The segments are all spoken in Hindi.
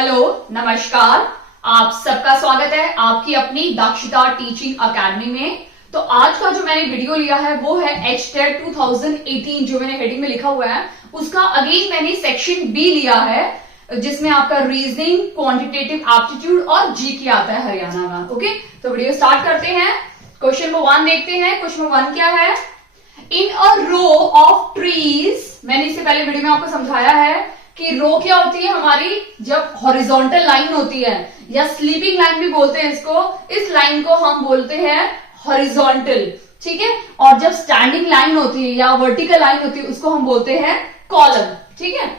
हेलो, नमस्कार। आप सबका स्वागत है आपकी अपनी दक्षता टीचिंग अकेडमी में। तो आज का जो मैंने वीडियो लिया है वो है HTET 2018 जो मैंने हेडिंग में लिखा हुआ है उसका अगेन मैंने सेक्शन बी लिया है जिसमें आपका रीजनिंग, क्वांटिटेटिव एप्टीट्यूड और जीके आता है हरियाणा का। ओके, तो वीडियो स्टार्ट करते हैं। क्वेश्चन नंबर 1 देखते हैं। क्वेश्चन नंबर 1 क्या है? In a row of trees, मैंने इससे पहले वीडियो में आपको समझाया है कि रो क्या होती है हमारी, जब हॉरिजॉन्टल लाइन होती है या स्लीपिंग लाइन भी बोलते हैं इसको, इस लाइन को हम बोलते हैं हॉरिजॉन्टल, ठीक है। और जब स्टैंडिंग लाइन होती है या वर्टिकल लाइन होती है उसको हम बोलते हैं कॉलम, ठीक है।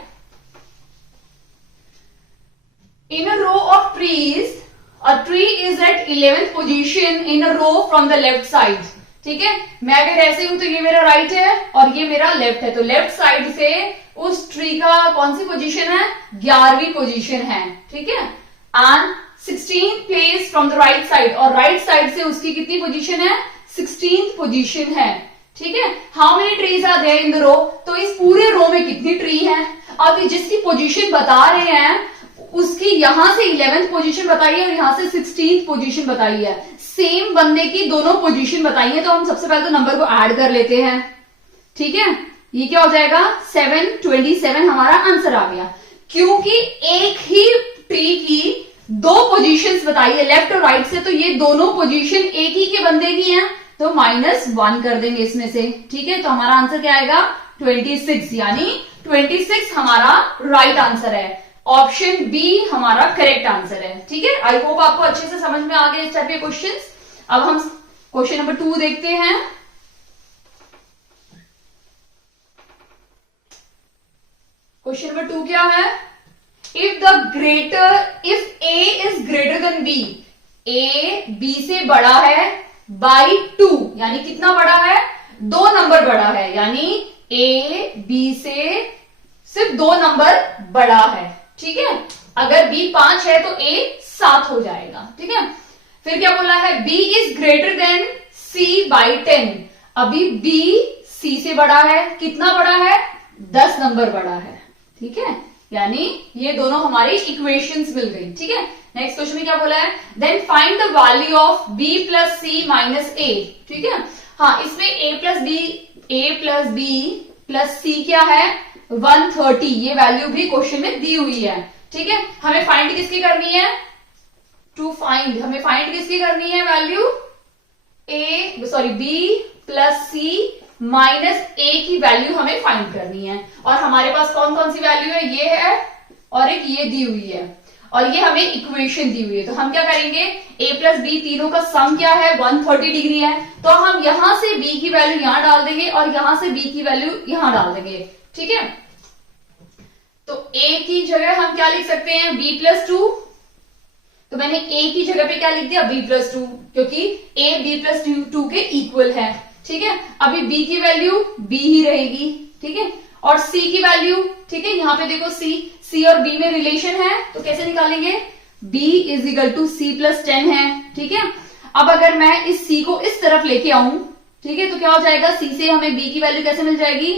In a row of trees, a tree is at 11th position in a row from the left side, ठीक है। मैं अगर ऐसे हूं तो ये मेरा राइट है और ये मेरा लेफ्ट है, तो लेफ्ट साइड से उस ट्री का कौन सी पोजीशन है? 11वीं पोजीशन है, ठीक है। And 16th place from the right side, और राइट साइड से उसकी कितनी पोजीशन है? 16th पोजीशन है, ठीक है। How many trees are there in the row? तो इस पूरे रो में कितनी ट्री है? अब जिसकी पोजीशन बता रहे हैं उसकी यहां से 11th पोजीशन बताई है और यहां से 16th पोजीशन बताई है। सेम बंदे की दोनों पोजीशन बताई है, तो हम सबसे पहले तो नंबर को ऐड कर लेते हैं, ठीक है। ये क्या हो जाएगा? 727 हमारा आंसर आ गया, क्योंकि एक ही ट्री की दो पोजीशंस बताई है लेफ्ट और राइट से, तो ये दोनों पोजीशन एक ही के बंदे की हैं, तो -1 कर देंगे इसमें से, ठीक है। तो हमारा आंसर क्या आएगा? 26, यानी 26 हमारा राइट आंसर है। ऑप्शन बी हमारा करेक्ट आंसर है, ठीक है। आई होप आपको अच्छे से समझ में आ गए इस टाइप के क्वेश्चंस। अब हम क्वेश्चन नंबर 2 देखते हैं। क्वेश्चन नंबर 2 क्या है? If A is greater than B, A B से बड़ा है by 2, यानी कितना बड़ा है? 2 नंबर बड़ा है, यानी A B से सिर्फ 2 नंबर बड़ा है, ठीक है। अगर B 5 है तो A 7 हो जाएगा, ठीक है। फिर क्या बोला है? B is greater than C by 10, अभी B C से बड़ा है, कितना बड़ा है? 10 नंबर बड़ा है, ठीक है। यानी ये दोनों हमारी इक्वेशंस मिल गई, ठीक है। नेक्स्ट क्वेश्चन में क्या बोला है? Then find the value of B plus C minus A, ठीक है। हाँ, इसमें A plus B plus C क्या है? 130, ये वैल्यू भी क्वेश्चन में दी हुई है, ठीक है। हमें फाइंड किसकी करनी है? हमें फाइंड किसकी करनी है value? B plus C minus A की वैल्यू हमें फाइंड करनी है। और हमारे पास कौन कौन सी वैल्यू है? ये है और एक ये दी हुई है, और ये हमें इक्वेशन दी हुई है। तो हम क्या करेंगे? A प्लस B तीनों का सम क्या है? 130 डिग्री है, तो हम यहां से B की वैल्यू यहां डाल देंगे और यहां से B की वैल्यू यहां डाल देंगे, ठीक है। तो A की जगह हम क्या लिख सकते हैं? B प्लस 2, तो मैंने A की जगह पे क्या लिख दिया? B प्लस 2, क्योंकि A B प्लस 2 के इक्वल है, ठीक है। अभी B की वैल्यू B ही रहेगी, ठीक है। और C की वैल्यू, ठीक है, यहां पे देखो C और B में रिलेशन है, तो कैसे निकालेंगे? B is equal to C plus 10 है, ठीक है। अब अगर मैं इस C को इस तरफ लेके आऊं, ठीक है, तो क्या हो जाएगा? C से हमें B की वैल्यू कैसे मिल जाएगी?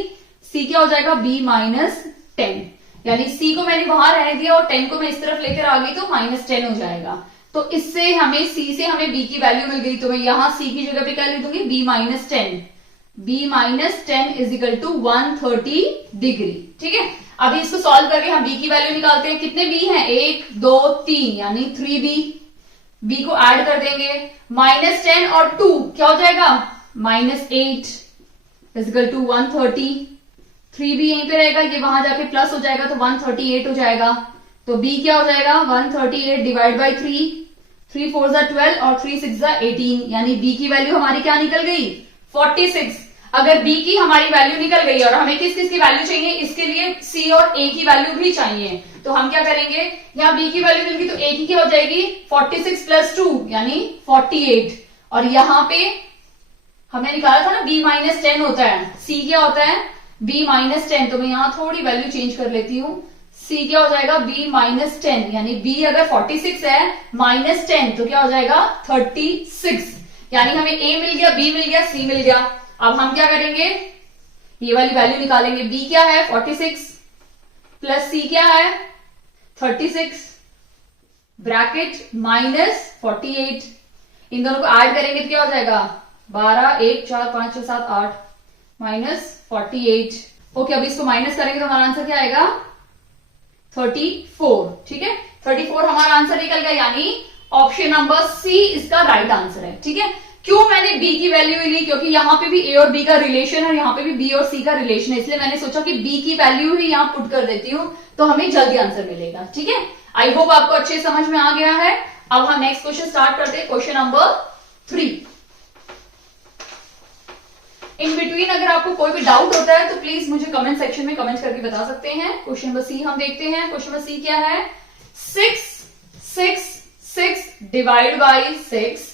C क्या हो जाएगा? B माइनस 10, यानी C को मैंने वहां रहने दिया और 10 को मैं इस तरफ लेकर आ गई तो -10 हो जाएगा। तो इससे हमें C से हमें B की वैल्यू मिल गई, तो मैं यहां C की जगह पे क्या लिख दूंगी? B minus 10, B minus 10 is equal to 130 degree, ठीक है। अभी इसको सॉल्व करके हम B की वैल्यू निकालते हैं। कितने B हैं? 1 2 3, यानी 3B। B को ऐड कर देंगे, -10 और 2 क्या हो जाएगा? -8 इज इक्वल टू 130। 3B यहीं पे रहेगा, ये वहां जाके प्लस हो जाएगा तो 138 हो जाएगा। तो B क्या हो जाएगा? 138 डिवाइड बाई 3 4 12 और 3 6 18, यानी B की वैल्यू हमारी क्या निकल गई? 46। अगर B की हमारी वैल्यू निकल गई और हमें किस किस की वैल्यू चाहिए, इसके लिए C और A की वैल्यू भी चाहिए, तो हम क्या करेंगे? यहाँ B की वैल्यू मिल गई तो A की क्या हो जाएगी? 46 प्लस 2 यानी 48, और यहां पे हमने निकाला था ना B माइनस 10 होता है, C क्या होता है? B माइनस 10, तो मैं यहां थोड़ी वैल्यू चेंज कर लेती हूं। C क्या हो जाएगा? B माइनस 10, यानी B अगर 46 है माइनस 10 तो क्या हो जाएगा? 36, यानी हमें A मिल गया, B मिल गया, C मिल गया। अब हम क्या करेंगे? ये वाली वैल्यू निकालेंगे। B क्या है? 46 प्लस C क्या है? 36, ब्रैकेट माइनस 48, इन दोनों को ऐड करेंगे तो क्या हो जाएगा 12, 1, 4, 5, 6, 7, 8 माइनस 48। ओके, अब इसको माइनस करेंगे तो हमारा आंसर क्या आएगा 34। ठीक है, 34 हमारा आंसर निकल गया, यानी ऑप्शन नंबर सी इसका राइट आंसर है। ठीक है, क्यों मैंने बी की वैल्यू ली, क्योंकि यहाँ पे भी ए और बी का रिलेशन है, यहाँ पे भी बी और सी का रिलेशन है, इसलिए मैंने सोचा कि बी की वैल्यू ही यहाँ पुट कर देती हूँ तो हमें जल्दी आंसर मिलेगा। ठीक है, आई होप आपको अच्छे समझ में आ गया है। अब हम नेक्स्ट क्वेश्चन स्टार्ट करते हैं, क्वेश्चन नंबर 3। इन बिटवीन अगर आपको कोई भी डाउट होता है तो प्लीज मुझे कमेंट सेक्शन में कमेंट करके बता सकते हैं। क्वेश्चन नंबर सी हम देखते हैं। क्वेश्चन नंबर सी क्या है, 6 डिवाइड बाई 6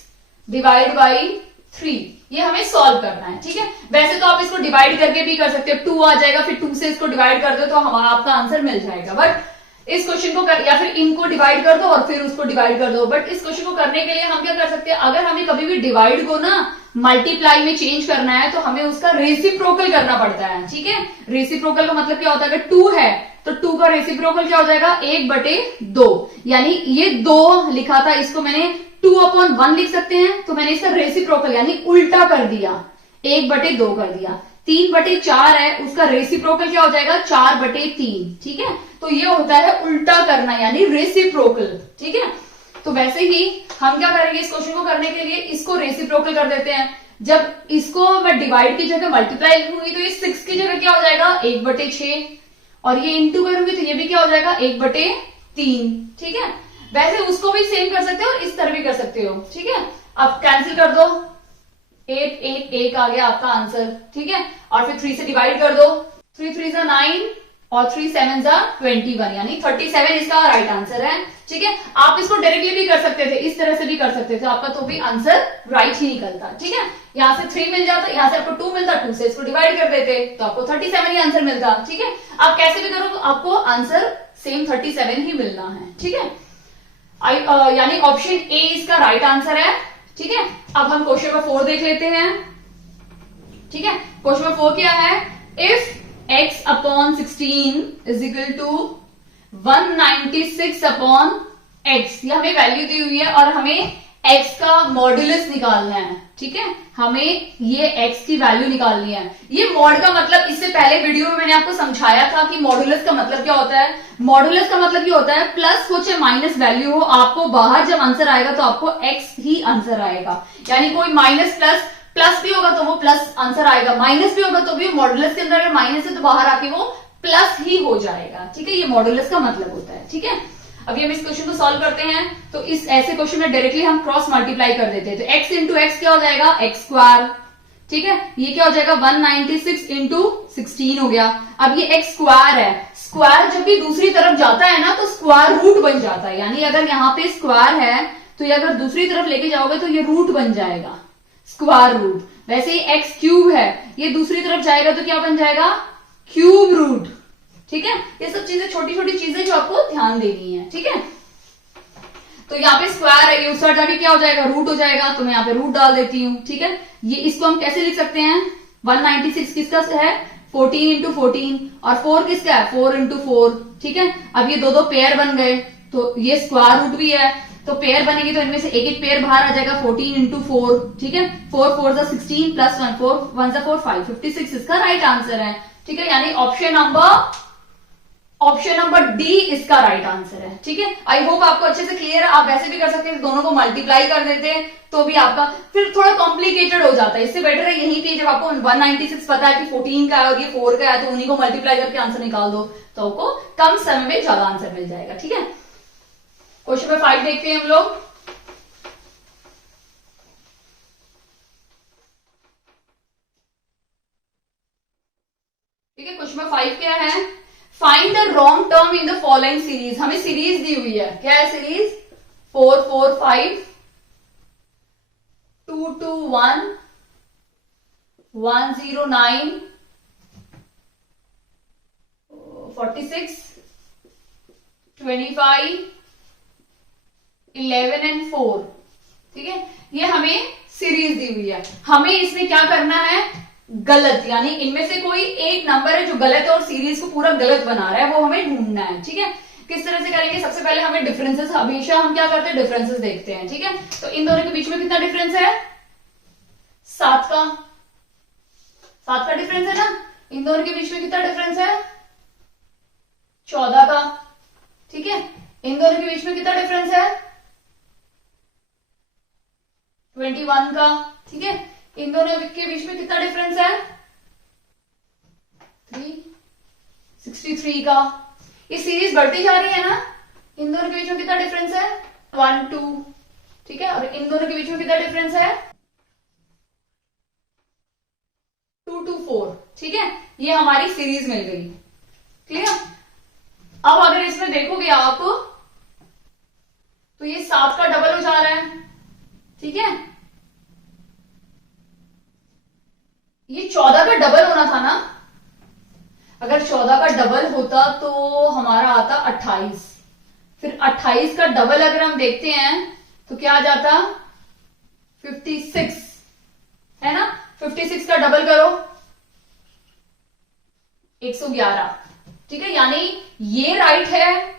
डिवाइड बाई 3, ये हमें सॉल्व करना है। ठीक है, वैसे तो आप इसको डिवाइड करके भी कर सकते हो, 2 आ जाएगा, फिर 2 से इसको डिवाइड कर दो तो हमारा आपका आंसर मिल जाएगा। बट इस क्वेश्चन को या फिर इनको डिवाइड कर दो और फिर उसको डिवाइड कर दो। बट इस क्वेश्चन को करने के लिए हम क्या कर सकते हैं, अगर हमें कभी भी डिवाइड को ना मल्टीप्लाई में चेंज करना है तो हमें उसका रेसिप्रोकल करना पड़ता है। ठीक है, रेसिप्रोकल का मतलब क्या होता है, अगर 2 है तो 2 का रेसिप्रोकल क्या हो जाएगा 1/2, यानी ये 2 लिखा था, इसको मैंने 2/1 लिख सकते हैं, तो मैंने इसका रेसिप्रोकल यानी उल्टा कर दिया, 1/2 कर दिया। 3/4 है, उसका रेसिप्रोकल क्या हो जाएगा 4/3। ठीक है, तो ये होता है उल्टा करना यानी रेसिप्रोकल। ठीक है, तो वैसे ही हम क्या करेंगे, इस क्वेश्चन को करने के लिए इसको रेसिप्रोकल कर देते हैं। जब इसको मैं डिवाइड की जगह मल्टीप्लाई लिखूंगी तो ये 6 की जगह क्या हो जाएगा 1/6, और ये इंटू करूंगी तो ये भी क्या हो जाएगा 1/3। ठीक है, वैसे उसको भी सेम कर सकते हो और इस तरह भी कर सकते हो। ठीक है, अब कैंसिल कर दो, 8 आ गया आपका आंसर। ठीक है, और फिर 3 से डिवाइड कर दो, 3 3 जा 9 और 3 7 जा 21, यानी 37 इसका राइट आंसर है। ठीक है, आप इसको डायरेक्टली भी कर सकते थे, इस तरह से भी कर सकते थे, आपका तो भी आंसर राइट ही निकलता। ठीक है, यहां से 3 मिल जाता, यहां से आपको 2 मिलता, 2 से इसको डिवाइड कर देते तो आपको 37 ही आंसर मिलता। ठीक है, आप कैसे भी करो तो आपको आंसर सेम 37 ही मिलना है। ठीक है, यानी ऑप्शन ए इसका राइट आंसर है। ठीक है, अब हम क्वेश्चन नंबर 4 देख लेते हैं। ठीक है, क्वेश्चन नंबर 4 क्या है, if x/16 is equal to 196/x, ये हमें वैल्यू दी हुई है और हमें x का मॉड्यूलस निकालना है। ठीक है, हमें ये x की वैल्यू निकालनी है। ये मॉड का मतलब इससे पहले वीडियो में मैंने आपको समझाया था कि मॉड्यूलस का मतलब क्या होता है। मॉड्यूलस का मतलब ये होता है प्लस हो चाहे माइनस वैल्यू हो, आपको बाहर जब आंसर आएगा तो आपको x ही आंसर आएगा, यानी कोई माइनस प्लस भी होगा तो वो प्लस आंसर आएगा, माइनस भी होगा तो भी मॉड्यूलस के अंदर अगर माइनस है तो बाहर आके वो प्लस ही हो जाएगा। ठीक है, ये मॉड्यूलस का मतलब होता है। ठीक है, अभी हम इस क्वेश्चन को सॉल्व करते हैं तो इस ऐसे क्वेश्चन में डायरेक्टली हम क्रॉस मल्टीप्लाई कर देते हैं, तो x इंटू एक्स क्या हो जाएगा x²। ठीक है, ये क्या हो जाएगा 196 इंटू 16 हो गया। अब ये x² है, स्क्वायर जब भी दूसरी तरफ जाता है ना तो स्क्वायर रूट बन जाता है, यानी अगर यहाँ पे स्क्वायर है तो ये अगर दूसरी तरफ लेके जाओगे तो ये रूट बन जाएगा, स्क्वायर रूट। वैसे ही x³ है, ये दूसरी तरफ जाएगा तो क्या बन जाएगा क्यूब रूट। ठीक है, ये सब चीजें छोटी छोटी चीजें जो आपको ध्यान देनी है। ठीक है, तो यहाँ पे स्क्वायर है, ये उस साइड जाके क्या हो जाएगा रूट हो जाएगा, तो मैं यहाँ पे रूट डाल देती हूँ। ठीक है, ये इसको हम कैसे लिख सकते हैं, 196 किसका है 14 इंटू 14 और 4 किसका है 4 इंटू 4। ठीक है, अब ये दो पेयर बन गए तो ये स्क्वायर रूट भी है, तो पेयर बनेगी तो इनमें से एक एक पेयर बाहर आ जाएगा 14 इंटू 4। ठीक है, 4 4 16 प्लस 1 4 1 4 5 56 इसका राइट आंसर है। ठीक है, यानी ऑप्शन नंबर डी इसका राइट आंसर है। ठीक है, आई होप आपको अच्छे से क्लियर है। आप वैसे भी कर सकते हैं, दोनों को मल्टीप्लाई कर देते हैं तो भी आपका फिर थोड़ा कॉम्प्लिकेटेड हो जाता है। इससे बेटर है यहीं पे जब आपको 196 पता है कि 14 का है और ये 4 का है तो उन्हीं को मल्टीप्लाई करके आंसर निकाल दो तो आपको कम समय में ज्यादा आंसर मिल जाएगा। ठीक है, क्वेश्चन नंबर 5 देखते हैं हम लोग। ठीक है, क्वेश्चन नंबर 5 क्या है, find the wrong term in the following series. हमें सीरीज दी हुई है, क्या है सीरीज 4 4 5 2 2 1 1 0 9 46 25 11 एंड 4। ठीक है, ये हमें सीरीज दी हुई है। हमें इसमें क्या करना है, गलत, यानी इनमें से कोई एक नंबर है जो गलत है और सीरीज को पूरा गलत बना रहा है, वो हमें ढूंढना है। ठीक है, किस तरह से करेंगे, सबसे पहले हमें डिफरेंसेस, हमेशा हम क्या करते हैं, डिफरेंसेस देखते हैं, ठीक है। तो इन दोनों के बीच में कितना डिफरेंस है, 7 का, 7 का डिफरेंस है ना। इन दोनों के बीच में कितना डिफरेंस है, 14 का, ठीक है। इन दोनों के बीच में कितना डिफरेंस है, 21 का, ठीक है। इन दोनों के बीच में कितना डिफरेंस है, 63 का। ये सीरीज बढ़ती जा रही है ना। इन दोनों के बीच में कितना डिफरेंस है, 1 2, ठीक है। और इन दोनों के बीच में कितना डिफरेंस है, 2 2 4, ठीक है। ये हमारी सीरीज मिल गई, क्लियर। अब अगर इसमें देखोगे आप तो ये 7 का डबल हो जा रहा है, ठीक है। ये 14 का डबल होना था ना। अगर 14 का डबल होता तो हमारा आता 28, फिर 28 का डबल अगर हम देखते हैं तो क्या आ जाता, 56, है ना। 56 का डबल करो, 111, ठीक है। यानी ये राइट है,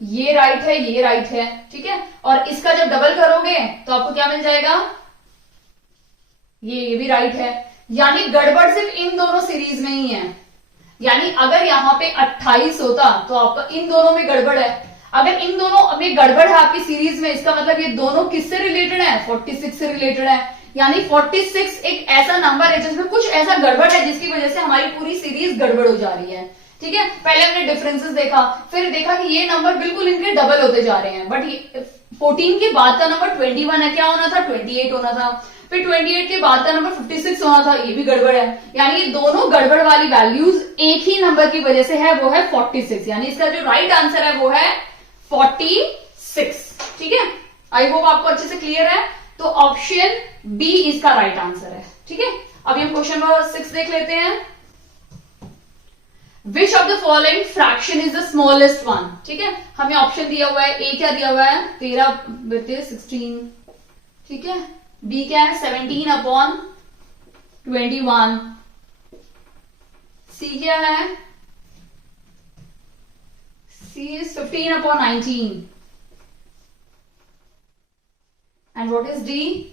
ये राइट है, ये राइट है, ठीक है। और इसका जब डबल करोगे तो आपको क्या मिल जाएगा, ये भी राइट है। यानी गड़बड़ सिर्फ इन दोनों सीरीज में ही है। यानी अगर यहां पे 28 होता तो आपका इन दोनों में गड़बड़ है। अगर इन दोनों में गड़बड़ है आपकी सीरीज में, इसका मतलब ये दोनों किससे रिलेटेड है, 46 से रिलेटेड है। यानी 46 एक ऐसा नंबर है जिसमें कुछ ऐसा गड़बड़ है जिसकी वजह से हमारी पूरी सीरीज गड़बड़ हो जा रही है, ठीक है। पहले हमने डिफरेंसेस देखा, फिर देखा कि ये नंबर बिल्कुल इनके डबल होते जा रहे हैं, बट 14 के बाद का नंबर 21 है, क्या होना था, 28 होना था। फिर 28 के बाद का नंबर 56 होना था, ये भी गड़बड़ है। यानी ये दोनों गड़बड़ वाली वैल्यूज एक ही नंबर की वजह से है, वो है 46। यानी इसका जो राइट आंसर है वो है 46, ठीक है। आई होप आपको अच्छे से क्लियर है। तो ऑप्शन बी इसका राइट आंसर है, ठीक है। अभी हम क्वेश्चन नंबर 6 देख लेते हैं। Which of the following fraction is the smallest one, ठीक है। हमें ऑप्शन दिया हुआ है, ए क्या दिया हुआ है, 13 विद 16, ठीक है। बी क्या है, 17/21, सी क्या है, C is 15/19, and what is D,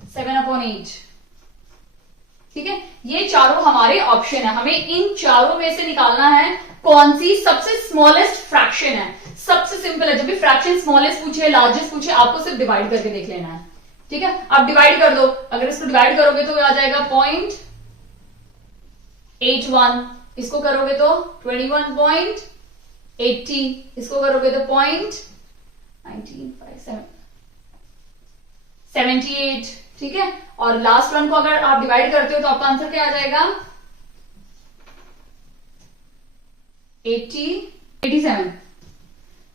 7/8, ठीक है। ये चारों हमारे ऑप्शन है। हमें इन चारों में से निकालना है कौन सी सबसे स्मॉलेस्ट फ्रैक्शन है। सबसे सिंपल है, जब भी फ्रैक्शन स्मॉलेस्ट पूछे, लार्जेस्ट पूछे, आपको सिर्फ डिवाइड करके देख लेना है, ठीक है। आप डिवाइड कर दो, अगर इसको डिवाइड करोगे तो आ जाएगा 0.81, इसको करोगे तो 21.80, इसको करोगे तो 0.1957, ठीक है। और लास्ट वन को अगर आप डिवाइड करते हो तो आपका आंसर क्या आ जाएगा, 87।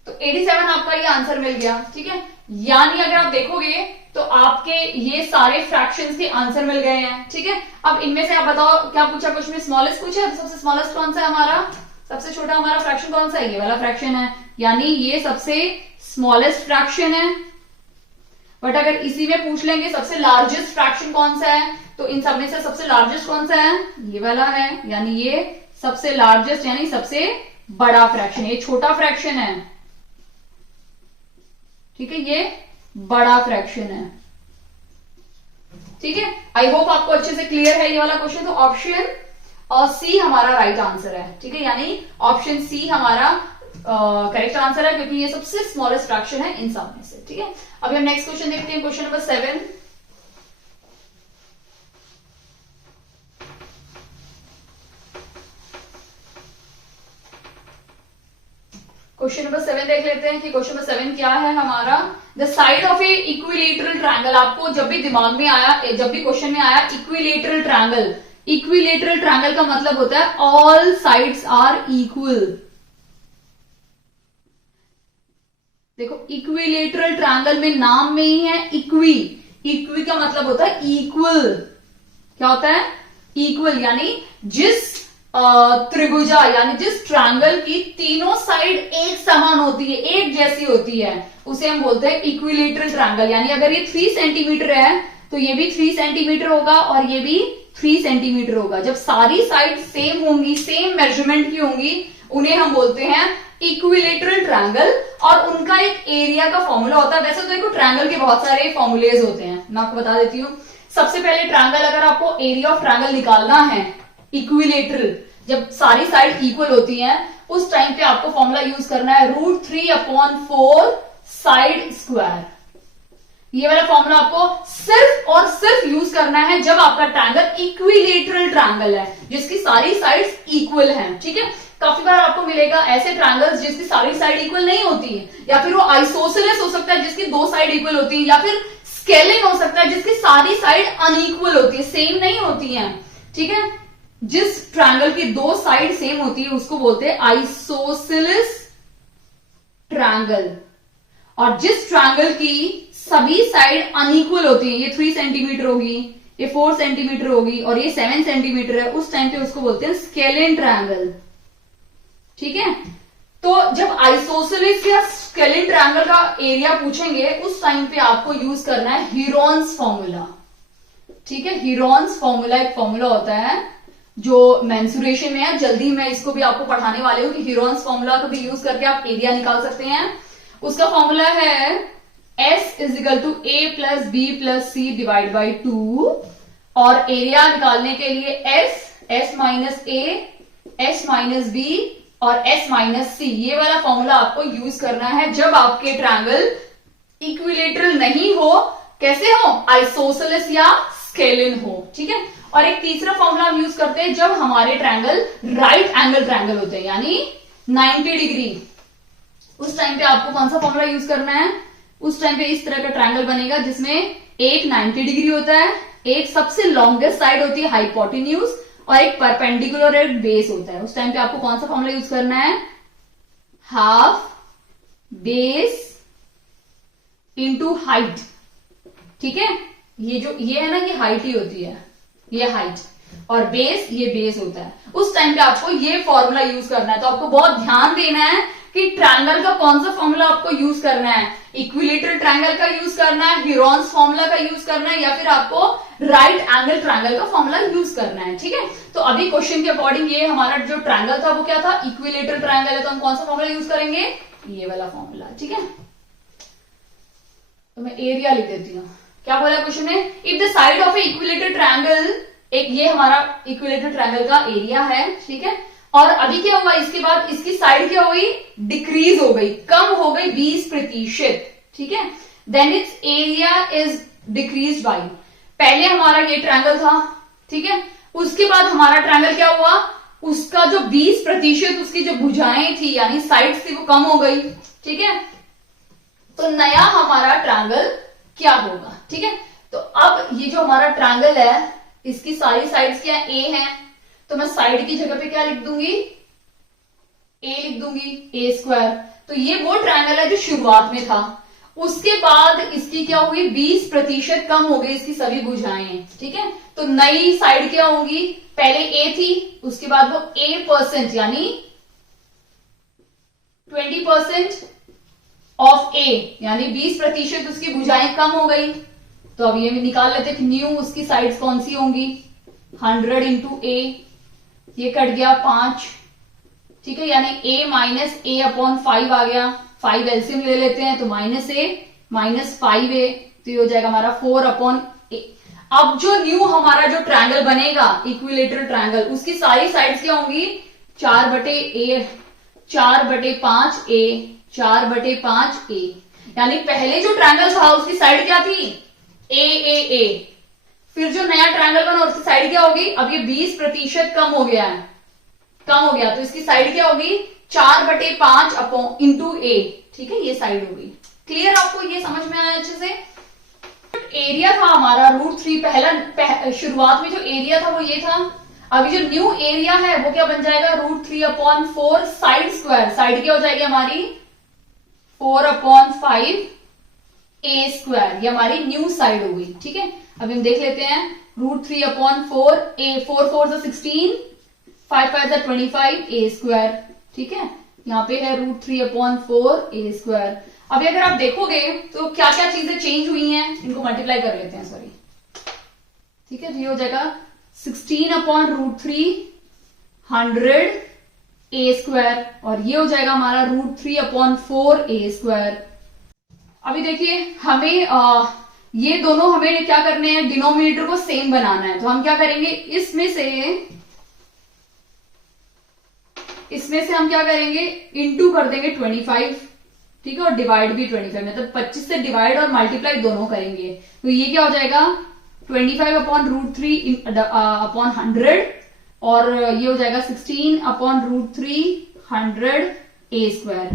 तो 87 आपका ये आंसर मिल गया, ठीक है। यानी अगर आप देखोगे तो आपके ये सारे फ्रैक्शंस के आंसर मिल गए हैं, ठीक है। अब इनमें से आप बताओ क्या पूछा, कुछ में स्मॉलेस्ट पूछा, तो सबसे स्मॉलेस्ट कौन सा है हमारा, सबसे छोटा हमारा फ्रैक्शन कौन सा है, ये वाला फ्रैक्शन है। यानी ये सबसे स्मॉलेस्ट फ्रैक्शन है। बट अगर इसी में पूछ लेंगे सबसे लार्जेस्ट फ्रैक्शन कौन सा है, तो इन सब में से सबसे लार्जेस्ट कौन सा है, ये वाला है। यानी ये सबसे लार्जेस्ट यानी सबसे बड़ा फ्रैक्शन, ये छोटा फ्रैक्शन है, ठीक है, ये बड़ा फ्रैक्शन है, ठीक है। आई होप आपको अच्छे से क्लियर है ये वाला क्वेश्चन। तो ऑप्शन सी हमारा राइट आंसर है, ठीक है। यानी ऑप्शन सी हमारा करेक्ट आंसर है, क्योंकि ये सबसे स्मॉलेस्ट फ्रैक्शन है इन सब में से, ठीक है। अभी हम नेक्स्ट क्वेश्चन देखते हैं, क्वेश्चन नंबर 7। क्वेश्चन नंबर 7 देख लेते हैं कि क्वेश्चन नंबर 7 क्या है हमारा। The side of A equilateral triangle, आपको जब भी दिमाग में आया, जब भी क्वेश्चन में आया इक्विलेटरल ट्रायंगल, इक्विलेटरल ट्रायंगल का मतलब होता है ऑल साइड्स आर इक्वल। देखो इक्विलेटरल ट्रायंगल में नाम में ही है इक्वी, इक्वी का मतलब होता है इक्वल। क्या होता है, इक्वल। यानी जिस त्रिभुजा यानी जिस ट्रायंगल की तीनों साइड एक समान होती है, एक जैसी होती है, उसे हम बोलते हैं इक्विलेटरल ट्रायंगल। यानी अगर ये 3 सेंटीमीटर है तो ये भी 3 सेंटीमीटर होगा और ये भी 3 सेंटीमीटर होगा। जब सारी साइड सेम होंगी, सेम मेजरमेंट की होंगी, उन्हें हम बोलते हैं इक्विलेटरल ट्रायंगल, और उनका एक एरिया का फॉर्मूला होता है। वैसे तो देखो ट्रायंगल के बहुत सारे फॉर्मूलेज होते हैं, मैं आपको बता देती हूँ। सबसे पहले ट्रायंगल, अगर आपको एरिया ऑफ ट्रायंगल निकालना है इक्विलेटरल, जब सारी साइड इक्वल होती हैं, उस टाइम पे आपको फॉर्मूला यूज करना है √3/4 साइड स्क्वायर। ये वाला फॉर्मूला आपको सिर्फ और सिर्फ यूज करना है जब आपका ट्रायंगल इक्विलेटरल ट्रायंगल है, जिसकी सारी साइड्स इक्वल हैं। ठीक है, काफी बार आपको मिलेगा ऐसे ट्रायंगल्स जिसकी सारी साइड इक्वल नहीं होती है, या फिर वो आइसोसेलेस हो सकता है जिसकी 2 साइड इक्वल होती है, या फिर स्केलिन हो सकता है जिसकी सारी साइड अनइक्वल होती है, सेम नहीं होती है। ठीक है, जिस ट्रायंगल की 2 साइड सेम होती है उसको बोलते हैं आइसोसेलेस ट्रायंगल, और जिस ट्रायंगल की सभी साइड अनइक्वल होती है, ये 3 सेंटीमीटर होगी, ये 4 सेंटीमीटर होगी, और ये 7 सेंटीमीटर है, उस टाइम पे उसको बोलते हैं स्केलिन ट्रायंगल। ठीक है, तो जब आइसोसेलेस या स्केलिन ट्रायंगल का एरिया पूछेंगे, उस टाइम पे आपको यूज करना है हीरोन्स फॉर्मूला। ठीक है, हीरोन्स फॉर्मूला एक फॉर्मूला होता है जो मेंसुरेशन में है। जल्दी मैं इसको भी आपको पढ़ाने वाले हूं कि हीरोन्स फॉर्मूला का भी यूज करके आप एरिया निकाल सकते हैं। उसका फॉर्मूला है S = A + B + C / 2, और एरिया निकालने के लिए S - A, S - B और S - C, ये वाला फॉर्मूला आपको यूज करना है जब आपके ट्रायंगल इक्विलेटरल नहीं हो। कैसे हो? आइसोसेलेस या स्केलिन हो। ठीक है, और एक तीसरा फॉर्मूला हम यूज करते हैं जब हमारे ट्रायंगल राइट एंगल ट्रायंगल होते हैं, यानी 90 डिग्री। उस टाइम पे आपको कौन सा फॉर्मूला यूज करना है? उस टाइम पे इस तरह का ट्रायंगल बनेगा जिसमें एक 90 डिग्री होता है, एक सबसे लॉन्गेस्ट साइड होती है हाइपोटेन्यूज, और एक परपेंडिकुलर और एक बेस होता है। उस टाइम पे आपको कौन सा फॉर्मूला यूज करना है? Half base into height. ठीक है, ये है ना, ये हाइट ही होती है, ये हाइट, और बेस, ये बेस होता है। उस टाइम पे आपको ये फॉर्मूला यूज करना है। तो आपको बहुत ध्यान देना है कि ट्रायंगल का कौन सा फॉर्मूला आपको यूज करना है। इक्विलेटरल ट्रायंगल का यूज करना है, हीरोन्स फॉर्मूला का यूज करना है, या फिर आपको राइट एंगल ट्रायंगल का फॉर्मूला यूज करना है। ठीक है, तो अभी क्वेश्चन के अकॉर्डिंग ये हमारा जो ट्रायंगल था वो क्या था? इक्विलेटरल ट्रायंगल है, तो हम कौन सा फॉर्मूला यूज करेंगे? ये वाला फॉर्मूला। ठीक है, तो मैं एरिया लिख देती हूँ। क्या बोला क्वेश्चन में? If the side of A equilateral triangle, एक ये हमारा इक्विलेटरल ट्रायंगल का एरिया है। ठीक है, और अभी क्या हुआ? इसके बाद इसकी साइड क्या हुई? डिक्रीज हो गई, कम हो गई 20%। ठीक है, then its area is decrease by, पहले हमारा ये ट्रायंगल था। ठीक है, उसके बाद हमारा ट्रायंगल क्या हुआ? उसका जो 20% उसकी जो भुजाएं थी यानी साइड्स थी वो कम हो गई। ठीक है, तो नया हमारा ट्रायंगल क्या होगा? ठीक है, तो अब ये जो हमारा ट्रायंगल है इसकी सारी साइड्स क्या ए हैं, तो मैं साइड की जगह पे क्या लिख दूंगी? ए लिख दूंगी, A²। तो ये वो ट्रायंगल है जो शुरुआत में था। उसके बाद इसकी क्या हुई? 20% कम हो गई इसकी सभी भुजाएं। ठीक है, तो नई साइड क्या होगी? पहले ए थी, उसके बाद वो A% यानी 20% ऑफ ए, यानी 20% उसकी भुजाएं कम हो गई। तो अब ये भी निकाल लेते हैं कि न्यू उसकी साइड्स कौन सी होंगी? 100 × A, ये कट गया 5। ठीक है, यानी A - A/5 आ गया। 5 एलसीएम ले लेते हैं, तो -A - 5A, तो ये हो जाएगा हमारा 4/A। अब जो न्यू हमारा जो ट्रायंगल बनेगा इक्विलेटरल ट्रायंगल, उसकी सारी साइड्स क्या होंगी? 4/A, 4/5A, 4/5A। यानी पहले जो ट्रायंगल था उसकी साइड क्या थी? A। फिर जो नया ट्रायंगल बना उसकी साइड क्या होगी? अब ये 20% कम हो गया है, कम हो गया, तो इसकी साइड क्या होगी? 4/5 इंटू A। ठीक है, ये साइड होगी। क्लियर? आपको ये समझ में आया अच्छे से? एरिया था हमारा √3, पहला शुरुआत में जो एरिया था वो ये था। अभी जो न्यू एरिया है वो क्या बन जाएगा? √3/4 साइड स्क्वायर। साइड क्या हो जाएगी हमारी? 4/5 A², ये हमारी न्यू साइड हो गई। ठीक है, अभी हम देख लेते हैं √3/4 A, 4 4 16, 5 5 25 A²। ठीक है, यहाँ पे है √3/4 A²। अभी अगर आप देखोगे तो क्या क्या चीजें चेंज हुई हैं, इनको मल्टीप्लाई कर लेते हैं, सॉरी। ठीक है, ये हो जाएगा 16/√3 100 ए स्क्वायर, और ये हो जाएगा हमारा √3/4 a²। अभी देखिए हमें ये दोनों हमें क्या करने हैं, डिनोमिनेटर को सेम बनाना है। तो हम क्या करेंगे, इसमें से हम क्या करेंगे, इंटू कर देंगे 25, ठीक है, और डिवाइड भी 25, मतलब 25 से डिवाइड और मल्टीप्लाई दोनों करेंगे। तो ये क्या हो जाएगा 25/√3/100, और ये हो जाएगा 16/√300 a²।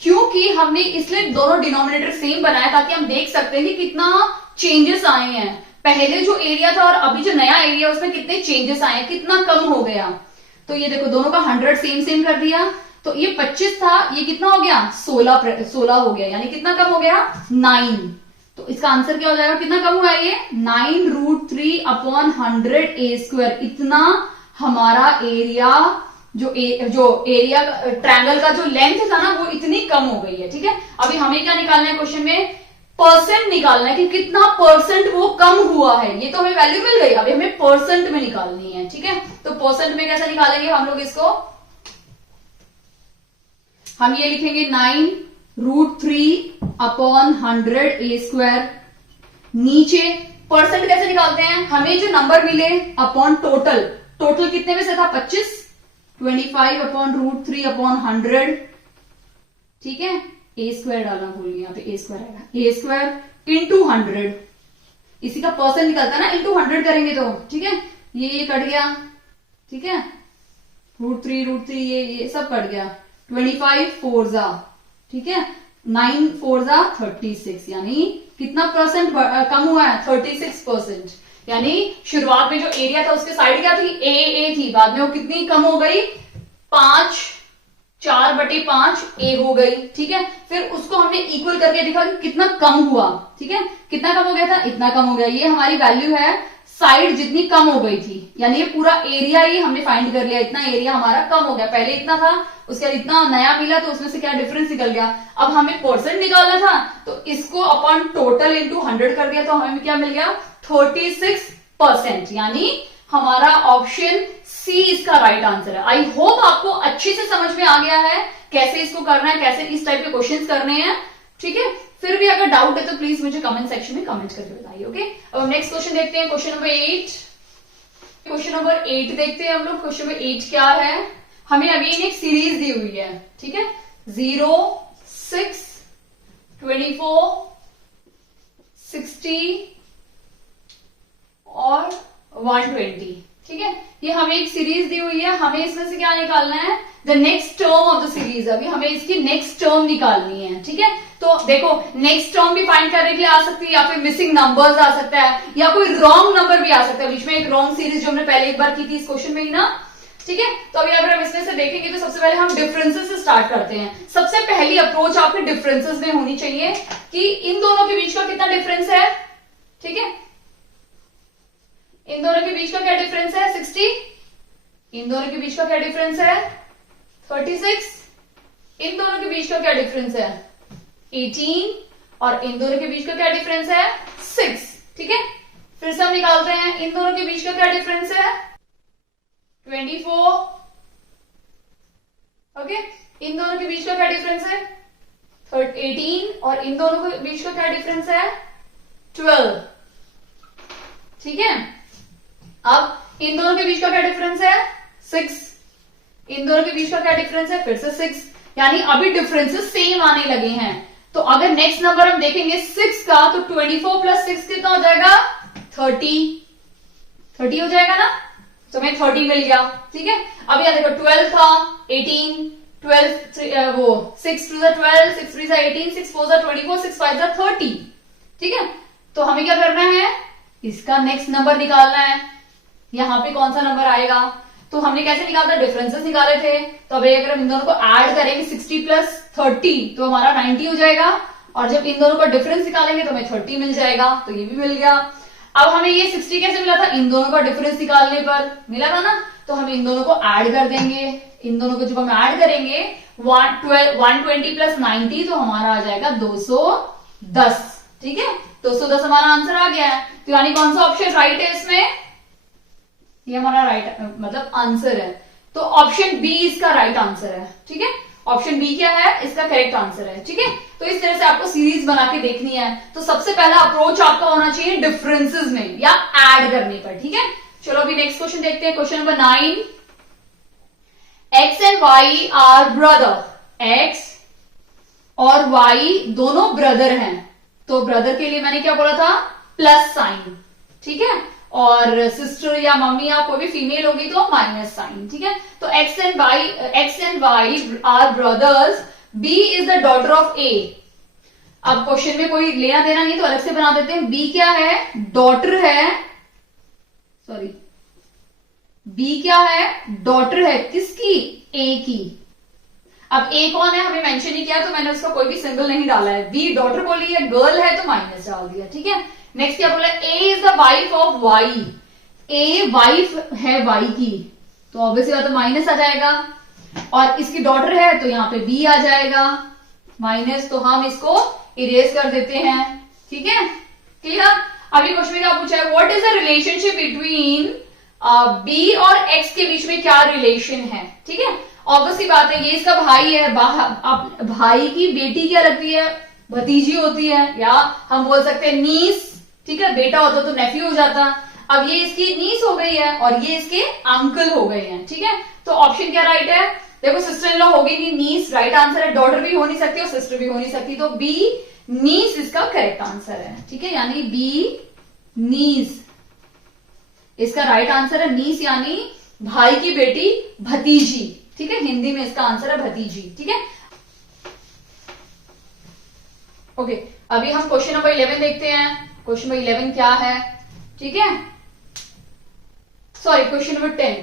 क्योंकि हमने इसलिए दोनों डिनोमिनेटर सेम बनाया ताकि हम देख सकते हैं कि कितना चेंजेस आए हैं। पहले जो एरिया था और अभी जो नया एरिया उसमें कितने चेंजेस आए हैं, कितना कम हो गया। तो ये देखो दोनों का 100 सेम कर दिया। तो ये 25 था, ये कितना हो गया 16 हो गया, यानी कितना कम हो गया 9। तो इसका आंसर क्या हो जाएगा, कितना कम हुआ ये 9√3/100 a²। इतना हमारा एरिया जो एरिया ट्रायंगल का जो लेंथ था ना वो इतनी कम हो गई है। ठीक है, अभी हमें क्या निकालना है, क्वेश्चन में परसेंट निकालना है कि कितना परसेंट वो कम हुआ है। ये तो हमें वैल्यू मिल गई, अभी हमें परसेंट में निकालनी है। ठीक है, तो परसेंट में कैसे निकालेंगे हम लोग इसको, हम ये लिखेंगे 9√3/100 a²। नीचे परसेंट कैसे निकालते हैं, हमें जो नंबर मिले अपॉन टोटल, टोटल कितने में से था 25, 25/√3/100। ठीक है, a² डालना भूल गया, यहाँ पे a² आएगा, a² इंटू 100। इसी का परसेंट निकलता है ना, इंटू 100 करेंगे तो। ठीक है, ये कट गया, ठीक है, √3 ये सब कट गया। 25 4 जा, ठीक है, 9 4 जा 36, यानी कितना परसेंट कम हुआ है 36%। यानी शुरुआत में जो एरिया था उसके साइड क्या थी, ए थी, बाद में वो कितनी कम हो गई 4/5 ए हो गई। ठीक है, फिर उसको हमने इक्वल करके देखा कि कितना कम हुआ। ठीक है, कितना कम हो गया था, इतना कम हो गया। ये हमारी वैल्यू है साइड जितनी कम हो गई थी, यानी ये पूरा एरिया ही हमने फाइंड कर लिया, इतना एरिया हमारा कम हो गया। पहले इतना था, उसके बाद इतना नया मिला, तो उसमें से क्या डिफरेंस निकल गया। अब हमें परसेंट निकालना था, तो इसको अपॉन टोटल इंटू 100 कर दिया, तो हमें क्या मिल गया 36%। यानी हमारा ऑप्शन सी इसका राइट आंसर है। आई होप आपको अच्छे से समझ में आ गया है कैसे इसको करना है, कैसे इस टाइप के क्वेश्चंस करने हैं। ठीक है, फिर भी अगर डाउट है तो प्लीज मुझे कमेंट सेक्शन में कमेंट करके बताइए। ओके, अब नेक्स्ट क्वेश्चन देखते हैं, क्वेश्चन नंबर 8। क्वेश्चन नंबर 8 देखते हैं हम लोग। क्वेश्चन नंबर 8 क्या है, हमें अगेन एक सीरीज दी हुई है। ठीक है, 0 6 24 60 और 120। ठीक है, ये हमें एक सीरीज दी हुई है, हमें इसमें से क्या निकालना है, the next term of the series. अभी हमें इसकी नेक्स्ट टर्म निकालनी है। ठीक है, तो देखो नेक्स्ट टर्म भी फाइंड करने के लिए आ सकती है, या फिर मिसिंग नंबर्स आ सकता है, या कोई रॉन्ग नंबर भी आ सकता है। बीच में एक रॉन्ग सीरीज जो हमने पहले एक बार की थी इस क्वेश्चन में ही ना। ठीक है, तो अभी अगर हम इसमें से देखेंगे तो सबसे पहले हम डिफरेंसेस से स्टार्ट करते हैं। सबसे पहली अप्रोच आपके डिफरेंसेस में होनी चाहिए कि इन दोनों के बीच का कितना डिफरेंस है। ठीक है, इन दोनों के बीच का क्या डिफरेंस है 60, इन दोनों के बीच का क्या डिफरेंस है 36, इन दोनों के बीच का क्या डिफरेंस है 18, और इन दोनों के बीच का क्या डिफरेंस है 6। ठीक है, फिर से हम निकालते हैं, इन दोनों के बीच का क्या डिफरेंस है 24। ओके, इन दोनों के बीच का क्या डिफरेंस है 18, और इन दोनों के बीच का क्या डिफरेंस है 12। ठीक है, अब इन दोनों के बीच का क्या डिफरेंस है 6, इन दोनों के बीच का क्या डिफरेंस है फिर से 6, यानी अभी डिफरेंसेस सेम आने लगे हैं। तो अगर नेक्स्ट नंबर हम देखेंगे 6 का, तो 24 + 6 कितना हो जाएगा 30 हो जाएगा ना, तो हमें 30 मिल गया। ठीक है, अब यहां देखो 12 था 18, 12 वो 6 2 12, 6 3 18, 6 4 24, 6 5 30। ठीक है, तो हमें क्या करना है, इसका नेक्स्ट नंबर निकालना है। यहां पे कौन सा नंबर आएगा, तो हमने कैसे निकाला था, डिफरेंसेस निकाले थे। तो अब अगर हम इन दोनों को ऐड करेंगे 60 + 30 तो हमारा 90 हो जाएगा, और जब इन दोनों का डिफरेंस निकालेंगे तो हमें 30 मिल जाएगा, तो ये भी मिल गया। अब हमें ये 60 कैसे मिला था, इन दोनों का डिफरेंस निकालने पर मिला था ना, तो हम इन दोनों को ऐड कर देंगे। इन दोनों को जब हम ऐड करेंगे 120 + 90 तो हमारा आ जाएगा 210। ठीक है, 210 हमारा आंसर आ गया है। तो यानी कौन सा ऑप्शन राइट है इसमें, ये हमारा राइट मतलब आंसर है। तो तो ऑप्शन बी इसका राइट आंसर है। ठीक है, ऑप्शन बी क्या है, इसका करेक्ट आंसर है। ठीक है, तो इस तरह से आपको सीरीज बना के देखनी है। तो सबसे पहला अप्रोच आपका होना चाहिए डिफरेंसेस में या ऐड करने पर। ठीक है, चलो अभी नेक्स्ट क्वेश्चन देखते हैं। Question number 9, X and Y are brother. X और वाई दोनों ब्रदर हैं, तो ब्रदर के लिए मैंने क्या बोला था, प्लस साइन। ठीक है, और सिस्टर या मम्मी या कोई भी फीमेल होगी तो माइनस साइन। ठीक है, तो X and Y are brothers, B is the daughter of A. अब क्वेश्चन में कोई लेना देना नहीं तो अलग से बना देते हैं। बी क्या है, डॉटर है, सॉरी बी क्या है, डॉटर है किसकी, ए की। अब ए कौन है हमें मेंशन नहीं किया तो मैंने उसका कोई भी सिंबल नहीं डाला है। बी डॉटर बोली है, गर्ल है तो माइनस डाल दिया। ठीक है, नेक्स्ट क्या बोला, A is the wife of Y. A wife है वाई की, तो ऑब्वियसली बात है माइनस आ जाएगा। और इसकी डॉटर है तो यहाँ पे बी आ जाएगा माइनस, तो हम इसको इरेज कर देते हैं। ठीक है, क्लियर। अभी क्वेश्चन में क्या पूछा है, what is the relationship between B और एक्स के बीच में क्या रिलेशन है। ठीक है, ऑब्वियसली बात है ये इसका भाई है, भाई की बेटी क्या लगती है, भतीजी होती है, या हम बोल सकते हैं नीस। ठीक है, बेटा होता तो नेफ्यू हो जाता। अब ये इसकी नीस हो गई है और ये इसके अंकल हो गए हैं। ठीक है, तो ऑप्शन क्या राइट है, देखो सिस्टर इन लॉ होगी नहीं, नीस राइट आंसर है, डॉटर भी हो नहीं सकती और सिस्टर भी हो नहीं सकती, तो बी नीस इसका करेक्ट आंसर है। ठीक है, यानी बी नीस इसका राइट आंसर है। नीस यानी भाई की बेटी, भतीजी। ठीक है, हिंदी में इसका आंसर है भतीजी। ठीक है, ओके अभी हम क्वेश्चन नंबर 11 देखते हैं। क्वेश्चन नंबर 11 क्या है, ठीक है, sorry question number 10।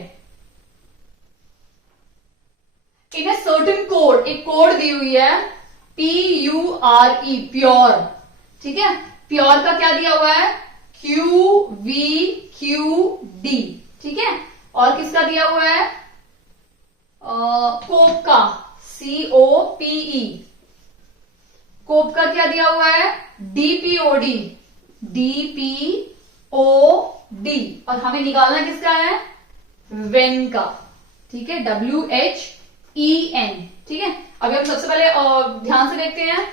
In a certain code, एक कोड दी हुई है PURE, प्योर। ठीक है, प्योर का क्या दिया हुआ है, QVQD। ठीक है, और किसका दिया हुआ है, कोप का COPE। कोप का क्या दिया हुआ है, DPOD। और हमें निकालना किसका है, वेन का। ठीक है, WHEN। ठीक है, अभी हम सबसे पहले ध्यान से देखते हैं,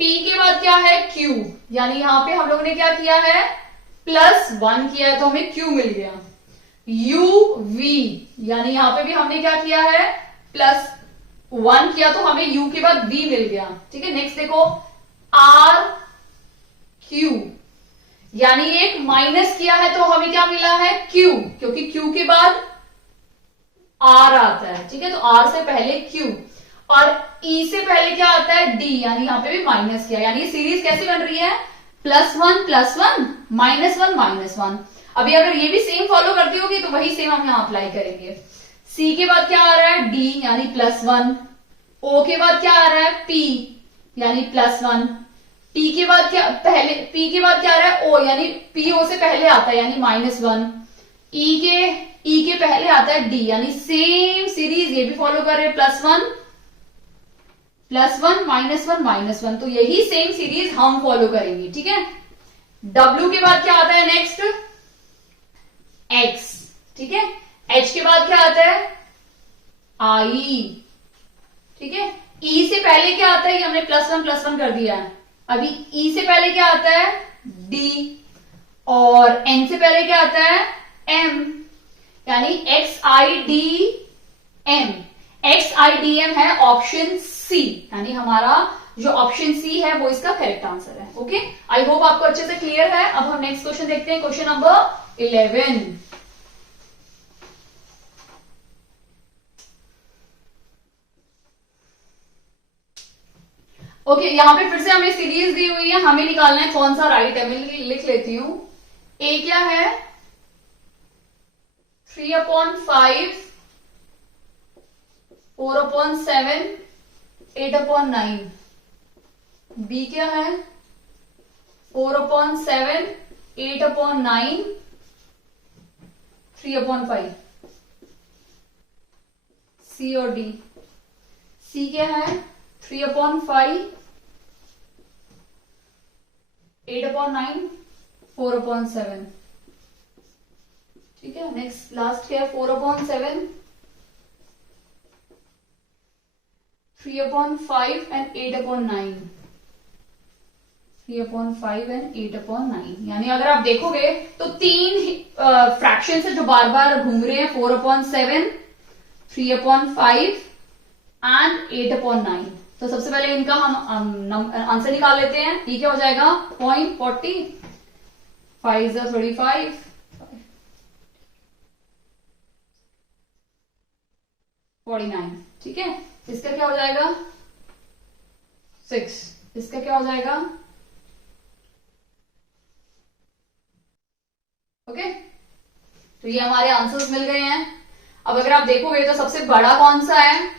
P के बाद क्या है, Q, यानी यहां पे हम लोगों ने क्या किया है, +1 किया है तो हमें Q मिल गया। UV, यानी यहां पे भी हमने क्या किया है, +1 किया तो हमें U के बाद V मिल गया। ठीक है, नेक्स्ट देखो RQ, यानी एक माइनस किया है तो हमें क्या मिला है, Q, क्योंकि Q के बाद R आता है। ठीक है, तो R से पहले Q और E से पहले क्या आता है, D, यानी यहां पे भी माइनस किया, यानी सीरीज कैसी बन रही है, +1 +1 -1 -1। अभी अगर ये भी सेम फॉलो करती होगी तो वही सेम हम यहां अप्लाई करेंगे। C के बाद क्या आ रहा है, D, यानी +1। O के बाद क्या आ रहा है, P, यानी +1। P के बाद क्या आ रहा है, O, यानी PO से पहले आता है यानी -1। E के पहले आता है D, यानी सेम सीरीज ये भी फॉलो कर रहे हैं, +1 -1 -1। तो यही सेम सीरीज हम फॉलो करेंगे। ठीक है, W के बाद क्या आता है नेक्स्ट, X। ठीक है, H के बाद क्या आता है, I। ठीक है, E से पहले क्या आता है, ये हमने +1 कर दिया है। अभी E से पहले क्या आता है, D, और N से पहले क्या आता है, M, यानी XIDM। XIDM है ऑप्शन C, यानी हमारा जो ऑप्शन C है वो इसका करेक्ट आंसर है। ओके, आई होप आपको अच्छे से क्लियर है। अब हम नेक्स्ट क्वेश्चन देखते हैं, क्वेश्चन नंबर 11। ओके, यहां पे फिर से हमें सीरीज दी हुई है, हमें निकालना है कौन सा राइट है। मैं लिख लेती हूं, A क्या है, 3/5, 4/7, 8/9। B क्या है, 4/7, 8/9, 3/5। C और D, C क्या है, 3/5, 8/9, 4/7। ठीक है, नेक्स्ट लास्ट क्या है, 4/7, 3/5 एंड 8/9, 3/5 एंड 8/9। यानी अगर आप देखोगे तो तीन फ्रैक्शन है जो बार बार घूम रहे हैं, 4/7, 3/5 एंड 8/9। तो सबसे पहले इनका हम आंसर निकाल लेते हैं। ये क्या हो जाएगा, 0.40, 5 is 35, 49। ठीक है, इसका क्या हो जाएगा 6, इसका क्या हो जाएगा, ओके। तो ये हमारे आंसर्स मिल गए हैं। अब अगर आप देखोगे तो सबसे बड़ा कौन सा है,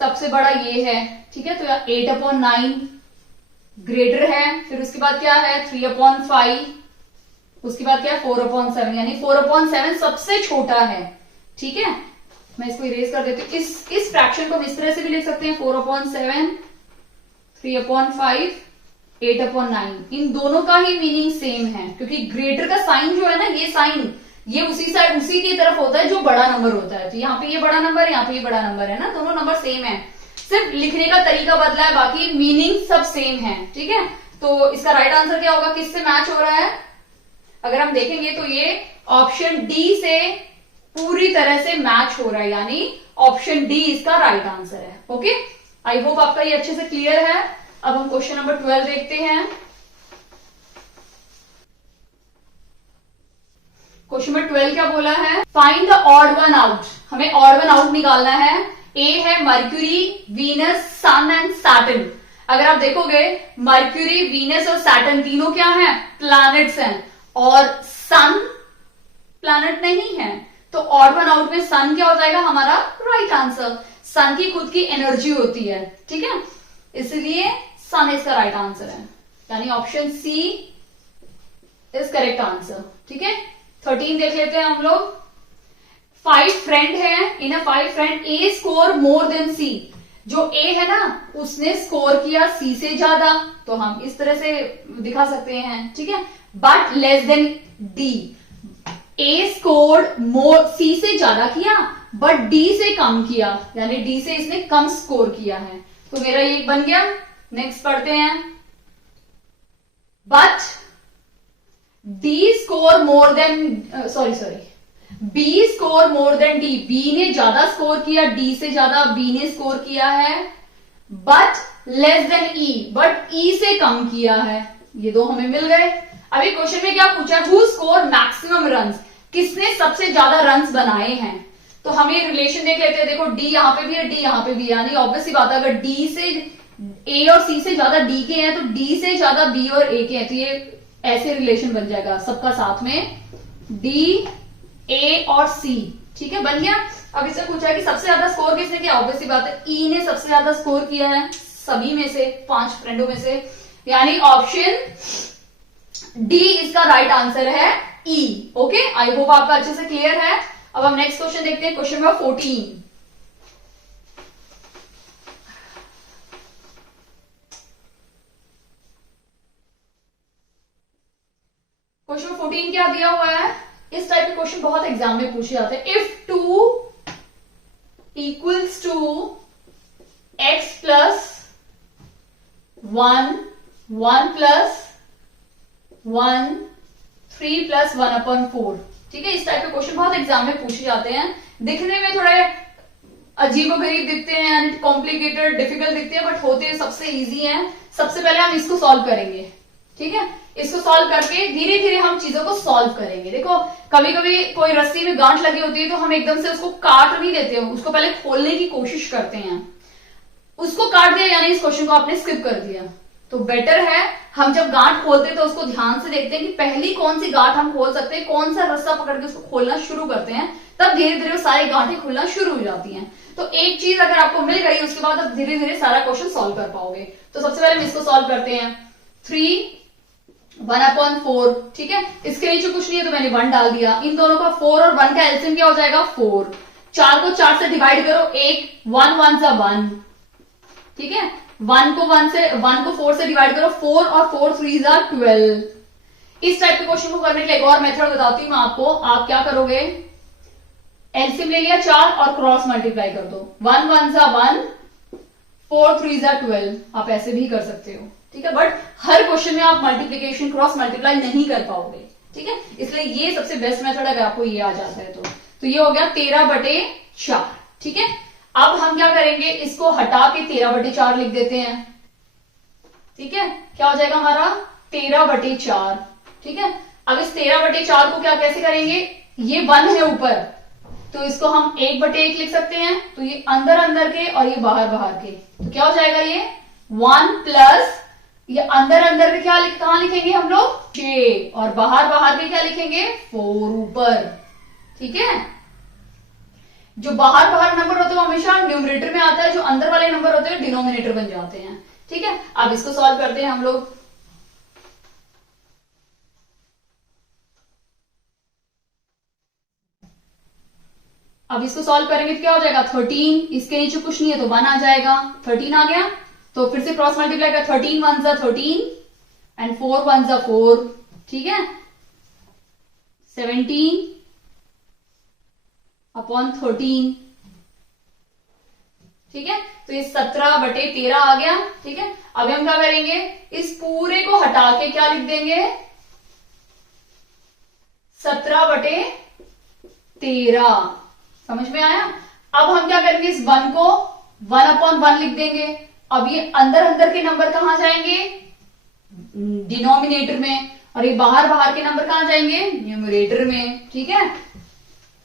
सबसे बड़ा ये है, ठीक है। तो 8/9 ग्रेटर है, फिर उसके बाद क्या है 3/5, उसके बाद क्या है 4/7, यानी 4/7 सबसे छोटा है। ठीक है, मैं इसको इरेज कर देती हूँ। इस फ्रैक्शन को हम इस तरह से भी लिख सकते हैं, 4/7, 3/5, 8/9। इन दोनों का ही मीनिंग सेम है, क्योंकि ग्रेटर का साइन जो है ना, ये साइन ये उसी साइड उसी की तरफ होता है जो बड़ा नंबर होता है। तो यहाँ पे ये बड़ा नंबर है, यहाँ पे ये बड़ा नंबर है ना, दोनों नंबर सेम है, सिर्फ लिखने का तरीका बदला है, बाकी मीनिंग सब सेम है। ठीक है, तो इसका राइट आंसर क्या होगा, किससे मैच हो रहा है, अगर हम देखेंगे तो ये ऑप्शन डी से पूरी तरह से मैच हो रहा है, यानी ऑप्शन डी इसका राइट आंसर है। ओके, आई होप आपका ये अच्छे से क्लियर है। अब हम क्वेश्चन नंबर 12 देखते हैं। क्वेश्चन नंबर 12 क्या बोला है, find the odd one out. हमें ऑड वन आउट निकालना है। ए है Mercury, Venus, sun and Saturn. अगर आप देखोगे मर्क्यूरी, वीनस और सैटर्न तीनों क्या हैं, प्लैनेट्स हैं, और सन प्लैनेट नहीं है। तो ऑड वन आउट में सन क्या हो जाएगा हमारा राइट आंसर। सन की खुद की एनर्जी होती है, ठीक है, इसलिए सन इसका राइट आंसर है, यानी option C is correct answer. ठीक है, 13 देख लेते हैं हम लोग। 5 फ्रेंड है, in a 5 friend A score more then सी। जो ए है ना, उसने स्कोर किया सी से ज्यादा, तो हम इस तरह से दिखा सकते हैं। ठीक है, but less than D. A score more, C से ज्यादा किया बट डी से कम किया, यानी डी से इसने कम स्कोर किया है। तो मेरा ये बन गया। नेक्स्ट पढ़ते हैं, but D score more than sorry B score more than D. B ने ज्यादा स्कोर किया, डी से ज्यादा बी ने स्कोर किया है, but less than E, but E से कम किया है। ये दो हमें मिल गए। अभी क्वेश्चन में क्या पूछा, हु स्कोर मैक्सिमम रन्स, किसने सबसे ज्यादा रन्स बनाए हैं। तो हम ये रिलेशन देख लेते हैं। देखो डी यहां पे भी है, डी यहां पे भी है, यानी ऑब्वियस सी बात है, अगर डी से ए और सी से ज्यादा डी के हैं तो डी से ज्यादा बी और ए के हैं। तो ये ऐसे रिलेशन बन जाएगा सबका साथ में, डी, ए और सी। ठीक है, बन गया। अब इससे पूछा है कि सबसे ज्यादा स्कोर किसने किया, ऑब्वियस सी बात है ई ने सबसे ज्यादा स्कोर किया है सभी में से, 5 फ्रेंडों में से, यानी ऑप्शन डी इसका राइट आंसर है, ई। ओके, आई होप आपका अच्छे से क्लियर है। अब हम नेक्स्ट क्वेश्चन देखते हैं, क्वेश्चन नंबर 14। क्वेश्चन 14 क्या दिया हुआ है, इस टाइप के क्वेश्चन बहुत एग्जाम में पूछे जाते हैं। If 2 equals to X plus 1, 1 plus 1, 3 plus 1/4। ठीक है, इस टाइप के क्वेश्चन बहुत एग्जाम में पूछे जाते हैं। दिखने में थोड़े अजीबोगरीब दिखते हैं, कॉम्प्लिकेटेड, डिफिकल्ट दिखते हैं, बट होते सबसे इजी हैं। सबसे पहले हम इसको सॉल्व करेंगे। ठीक है, इसको सॉल्व करके धीरे धीरे हम चीजों को सॉल्व करेंगे। देखो कभी कभी कोई रस्सी में गांठ लगी होती है तो हम एकदम से उसको काट नहीं देते, उसको पहले खोलने की कोशिश करते हैं। उसको काट दिया यानी इस क्वेश्चन को आपने स्किप कर दिया। तो बेटर है हम जब गांठ खोलते हैं तो उसको ध्यान से देखते हैं कि पहली कौन सी गांठ हम खोल सकते हैं, कौन सा रस्सा पकड़ के उसको खोलना शुरू करते हैं, तब धीरे धीरे वो सारी गांठें खुलना शुरू हो जाती हैं। तो एक चीज अगर आपको मिल गई उसके बाद आप धीरे धीरे सारा क्वेश्चन सॉल्व कर पाओगे। तो सबसे पहले हम इसको सॉल्व करते हैं। 3 1/4। ठीक है, इसके नीचे कुछ नहीं है तो मैंने 1 डाल दिया। इन दोनों का 4 और 1 का एलसीएम क्या हो जाएगा 4। 4 को 4 से डिवाइड करो, 1 1 सा 1। ठीक है, 1 को 4 से डिवाइड करो, 4 और 4 3 जार 12। इस टाइप के क्वेश्चन को करने के लिए एक और मेथड बताती हूं मैं आपको। आप क्या करोगे, एलसीएम ले लिया 4 और क्रॉस मल्टीप्लाई कर दो, 1 1 जा 1, 4 3 जा 12, आप ऐसे भी कर सकते हो, ठीक है। बट हर क्वेश्चन में आप मल्टीप्लीकेशन क्रॉस मल्टीप्लाई नहीं कर पाओगे, ठीक है, इसलिए ये सबसे बेस्ट मेथड अगर आपको ये आ जाता है तो ये हो गया 13/4, ठीक है। अब हम क्या करेंगे, इसको हटा के 13/4 लिख देते हैं, ठीक है। क्या हो जाएगा हमारा 13/4, ठीक है। अब इस 13/4 को क्या कैसे करेंगे, ये 1 है ऊपर, तो इसको हम 1/1 लिख सकते हैं, तो ये अंदर अंदर के और ये बाहर बाहर के, तो क्या हो जाएगा ये 1 प्लस ये अंदर अंदर के क्या कहां लिखेंगे हम लोग 6 और बाहर बाहर के क्या लिखेंगे 4 ऊपर, ठीक है। जो बाहर बाहर नंबर होते हैं वो हमेशा न्यूमरेटर में आता है, जो अंदर वाले नंबर होते हैं डिनोमिनेटर बन जाते हैं, ठीक है। अब इसको सॉल्व करते हैं हम लोग। अब इसको सॉल्व करेंगे तो क्या हो जाएगा 13, इसके नीचे कुछ नहीं है तो 1 आ जाएगा, 13 आ गया, तो फिर से क्रॉस मल्टीप्लाई कर 13 1 जा 13 एंड 4 1 जा 4, ठीक है। 17 अपॉन 13, ठीक है, तो ये 17/13 आ गया, ठीक है। अब हम क्या करेंगे, इस पूरे को हटा के क्या लिख देंगे 17/13, समझ में आया। अब हम क्या करेंगे, इस 1 को 1/1 लिख देंगे। अब ये अंदर अंदर के नंबर कहां जाएंगे डिनोमिनेटर में, और ये बाहर बाहर के नंबर कहां जाएंगे न्यूमरेटर में, ठीक है।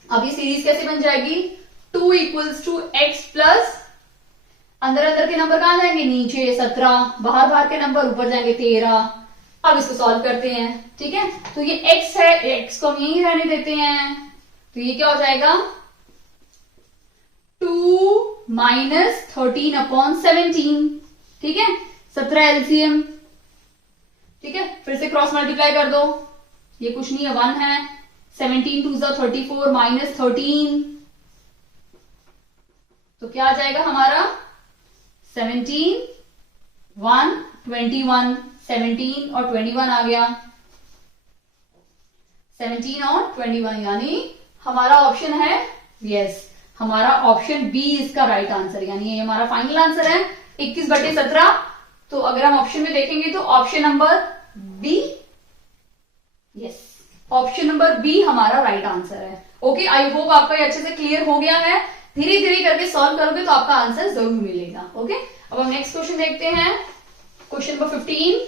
अब ये सीरीज कैसे बन जाएगी 2 = x प्लस अंदर अंदर के नंबर कहां जाएंगे नीचे 17, बाहर बाहर के नंबर ऊपर जाएंगे 13। अब इसको सॉल्व करते हैं, ठीक है। तो ये x है, x को हम यहीं रहने देते हैं, तो ये क्या हो जाएगा 2 - 13/17, ठीक है। 17 एलसीएम, ठीक है। फिर से क्रॉस मल्टीप्लाई कर दो, ये कुछ नहीं है 1 है, 17 2 जा 34 - 13, तो क्या आ जाएगा हमारा 17 1 21, 17 और 21 आ गया, 17 और 21, यानी हमारा ऑप्शन है यस, हमारा ऑप्शन बी इसका राइट आंसर, यानी ये हमारा फाइनल आंसर है 21/17। तो अगर हम ऑप्शन में देखेंगे तो option number B, yes, option number B हमारा राइट आंसर है। ओके, आई होप आपका ये अच्छे से क्लियर हो गया है। धीरे धीरे करके सॉल्व करोगे तो आपका आंसर जरूर मिलेगा। ओके, अब हम नेक्स्ट क्वेश्चन देखते हैं, क्वेश्चन नंबर 15।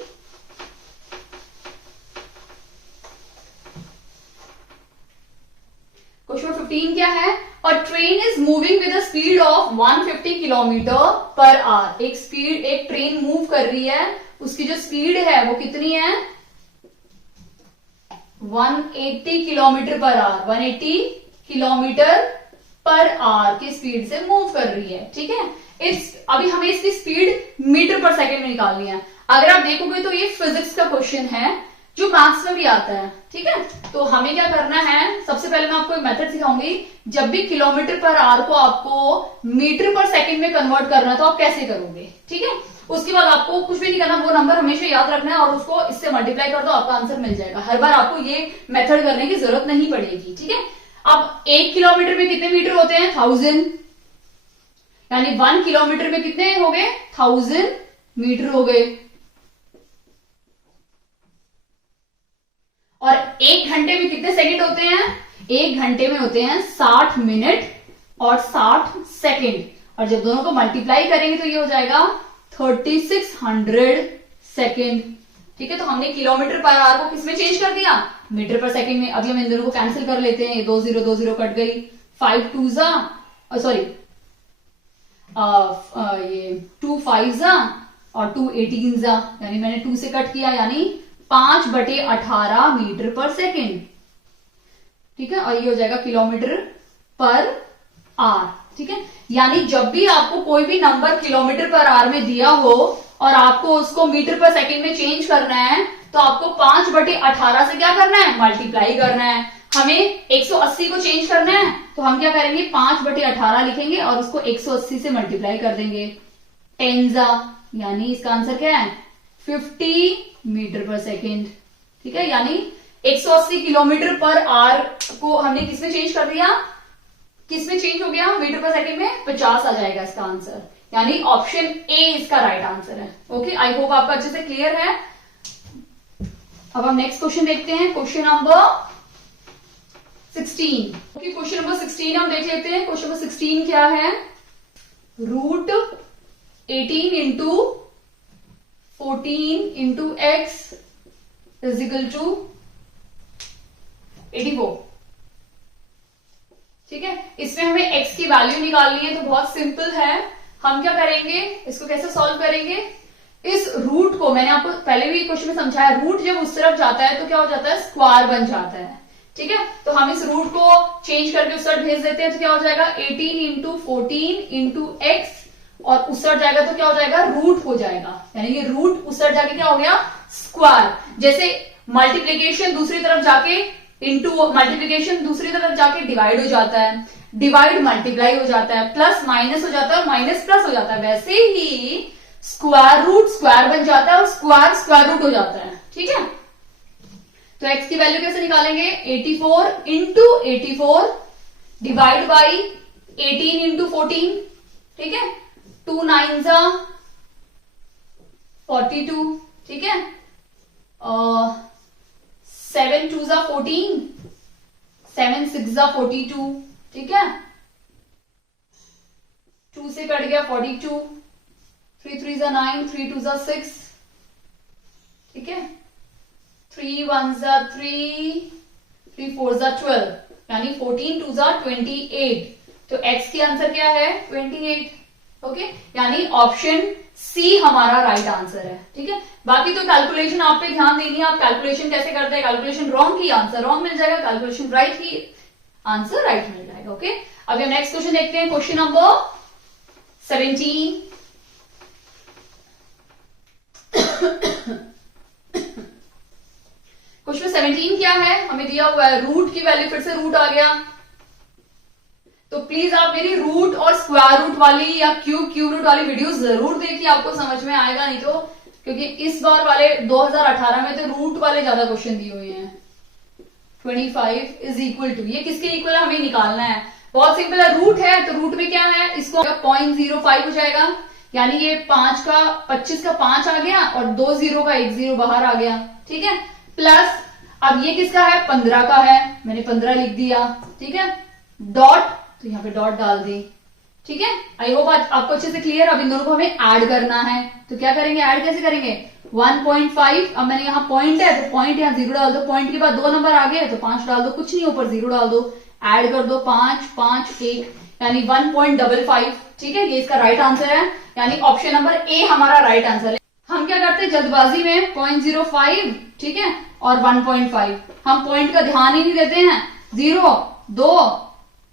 क्वेश्चन 15 क्या है, अ train is moving with a speed of 150 km/h। एक ट्रेन मूव कर रही है, उसकी जो स्पीड है वो कितनी है 180 km/h, 180 km/h की स्पीड से मूव कर रही है, ठीक है। अभी हमें इसकी स्पीड मीटर पर सेकेंड में निकालनी है। अगर आप देखोगे तो ये फिजिक्स का क्वेश्चन है जो मैथ्स में भी आता है, ठीक है। तो हमें क्या करना है, सबसे पहले मैं आपको एक मेथड सिखाऊंगी। जब भी km/h को आपको मीटर पर सेकंड में कन्वर्ट करना है तो आप कैसे करोगे, ठीक है। उसके बाद आपको कुछ भी नहीं करना, वो नंबर हमेशा याद रखना है और उसको इससे मल्टीप्लाई कर दो, आपका आंसर मिल जाएगा। हर बार आपको ये मेथड करने की जरूरत नहीं पड़ेगी, ठीक है। अब 1 किलोमीटर में कितने मीटर होते हैं 1000, यानी 1 किलोमीटर में कितने हो गए 1000 मीटर हो गए। और 1 घंटे में कितने सेकंड होते हैं, 1 घंटे में होते हैं 60 मिनट और 60 सेकंड, और जब दोनों को मल्टीप्लाई करेंगे तो ये हो जाएगा 3600 सेकंड, ठीक है। तो हमने km/h को किसमें चेंज कर दिया मीटर पर सेकंड में। अभी हम इन दोनों को कैंसिल कर लेते हैं, ये 2 0 2 0 कट गई, 5 2 जा सॉरी ये 2 5 जा और 2 18 जा, यानी मैंने 2 से कट किया, यानी 5/18 मीटर पर सेकेंड, ठीक है। और ये हो जाएगा km/h, ठीक है। यानी जब भी आपको कोई भी नंबर km/h में दिया हो और आपको उसको मीटर पर सेकेंड में चेंज करना है तो आपको 5/18 से क्या करना है मल्टीप्लाई करना है। हमें 180 को चेंज करना है तो हम क्या करेंगे 5/18 लिखेंगे और उसको 180 से मल्टीप्लाई कर देंगे, 10 जा, यानी इसका आंसर क्या है 50 मीटर पर सेकेंड, ठीक है। यानी 180 km/h को हमने किसमें चेंज कर दिया किस में चेंज हो गया, मीटर पर सेकंड में 50 आ जाएगा इसका आंसर, यानी ऑप्शन ए इसका राइट आंसर है। ओके, आई होप आपका अच्छे से क्लियर है। अब हम नेक्स्ट क्वेश्चन देखते हैं, question number 16। Okay, question number 16 हम देख लेते हैं। क्वेश्चन नंबर 16 क्या है, root 18 into 14 into X is equal to 84। ठीक है, इसमें हमें x की वैल्यू निकालनी है, तो बहुत सिंपल है। हम क्या करेंगे, इसको कैसे सॉल्व करेंगे, इस रूट को मैंने आपको पहले भी क्वेश्चन में समझाया, रूट जब उस तरफ जाता है तो क्या हो जाता है, स्क्वायर बन जाता है। ठीक है, तो हम इस रूट को चेंज करके उस तरफ भेज देते हैं, तो क्या हो जाएगा 18 इंटू 14 इंटू एक्स, और उस तरफ जाएगा तो क्या हो जाएगा, रूट हो जाएगा, यानी कि रूट उस तरफ जाके क्या हो गया, स्क्वायर। जैसे मल्टीप्लीकेशन दूसरी तरफ जाके इंटू मल्टीप्लीकेशन दूसरी तरफ जाके डिवाइड हो जाता है, डिवाइड मल्टीप्लाई हो जाता है, प्लस माइनस हो जाता है, माइनस प्लस हो जाता है, वैसे ही स्क्वायर रूट स्क्वायर बन जाता है और स्क्वायर स्क्वायर रूट हो जाता है। ठीक है, तो x की वैल्यू कैसे निकालेंगे, 84 इंटू 84 डिवाइड बाई 18 इंटू 14। ठीक है, 2 9 जा 42। ठीक है, 7 2 जा 14, 7 6 जा 42। ठीक है, 2 से कट गया 42, 3 3 जा 9, 3 2 जा 6। ठीक है, 3 1 जा 3, 3 4 जा 12, यानी 14 2 जा 28। तो x की आंसर क्या है, 28। ओके, यानी ऑप्शन सी हमारा राइट आंसर है। ठीक है, बाकी तो कैलकुलेशन आप पे ध्यान देनी है, आप कैलकुलेशन कैसे करते हैं, कैलकुलेशन रॉन्ग की आंसर रॉन्ग मिल जाएगा, कैलकुलेशन राइट की आंसर राइट मिल जाएगा। ओके, अब हम नेक्स्ट क्वेश्चन देखते हैं, क्वेश्चन नंबर 17। क्वेश्चन 17 क्या है, हमें दिया हुआ है रूट की वैल्यू, फिर से रूट आ गया, तो प्लीज आप मेरी रूट और स्क्वायर रूट वाली या क्यूब रूट वाली वीडियो जरूर देखिए, आपको समझ में आएगा। नहीं तो क्योंकि इस बार वाले 2018 में तो रूट वाले ज्यादा क्वेश्चन दिए हुए हैं। 25 इज इक्वल टू, ये किसके इक्वल है हमें निकालना है, बहुत सिंपल है, रूट है तो रूट में क्या है, इसको 0.05 हो जाएगा, यानी ये 5 का 25 का 5 आ गया और 2 0 का 1 0 बाहर आ गया। ठीक है, प्लस अब ये किसका है, 15 का है, मैंने 15 लिख दिया। ठीक है, डॉट, तो यहाँ पे डॉट डाल दी। ठीक है, आई होप आज आपको अच्छे से क्लियर। अब इन दोनों को हमें ऐड करना है, तो क्या करेंगे, ऐड कैसे करेंगे, 1.5, अब मैंने यहाँ पॉइंट है तो पॉइंट यहाँ 0 डाल दो, पॉइंट के बाद 2 नंबर आ गए तो 5 डाल दो, कुछ नहीं ऊपर 0 डाल दो, ऐड कर दो 5 5 1, यानी 1.55। ठीक है, ये इसका राइट आंसर है, यानी ऑप्शन नंबर ए हमारा राइट आंसर है। हम क्या करते हैं जल्दबाजी में 0.05, ठीक है, और 1.5, हम पॉइंट का ध्यान ही नहीं देते हैं, 0 2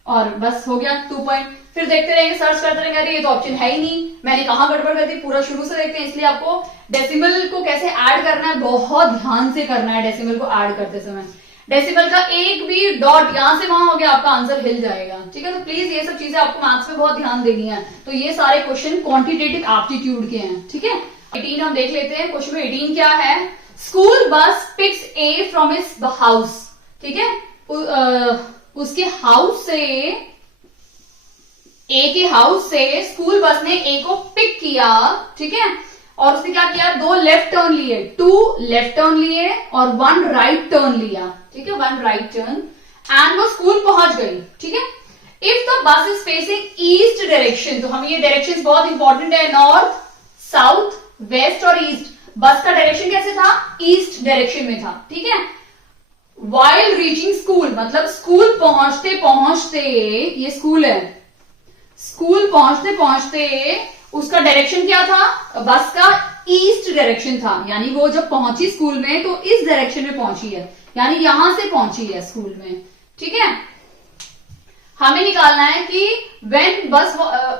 और बस हो गया 2 पॉइंट। फिर देखते रहेंगे, सर्च करते रहेंगे, अरे ये तो ऑप्शन है ही नहीं, मैंने कहा गड़बड़ कर दी। पूरा शुरू से देखते हैं, इसलिए आपको डेसिमल को कैसे ऐड करना है बहुत ध्यान से करना है। डेसिमल को ऐड करते समय डेसिमल का एक भी डॉट यहां से वहां हो गया, आपका आंसर हिल जाएगा। ठीक है, तो प्लीज ये सब चीजें आपको मैथ्स में बहुत ध्यान देनी है। तो ये सारे क्वेश्चन क्वांटिटेटिव एप्टीट्यूड के हैं। ठीक है, 18 हम देख लेते हैं। क्वेश्चन में 18 क्या है, school bus picks A from its house. ठीक है, उसके हाउस से, ए के हाउस से स्कूल बस ने ए को पिक किया। ठीक है, और उसने क्या किया, 2 लेफ्ट टर्न लिए, 2 लेफ्ट टर्न लिए और 1 राइट टर्न लिया। ठीक है, 1 राइट टर्न, एंड वो स्कूल पहुंच गई। ठीक है, if the bus is facing east direction, तो हमें ये डायरेक्शन बहुत इंपॉर्टेंट है, नॉर्थ साउथ वेस्ट और ईस्ट। बस का डायरेक्शन कैसे था, ईस्ट डायरेक्शन में था। ठीक है, वाइल रीचिंग स्कूल, मतलब स्कूल पहुंचते पहुंचते, ये स्कूल है, स्कूल पहुंचते पहुंचते उसका डायरेक्शन क्या था, बस का ईस्ट डायरेक्शन था, यानी वो जब पहुंची स्कूल में तो इस डायरेक्शन में पहुंची है, यानी यहां से पहुंची है स्कूल में। ठीक है, हमें निकालना है कि व्हेन बस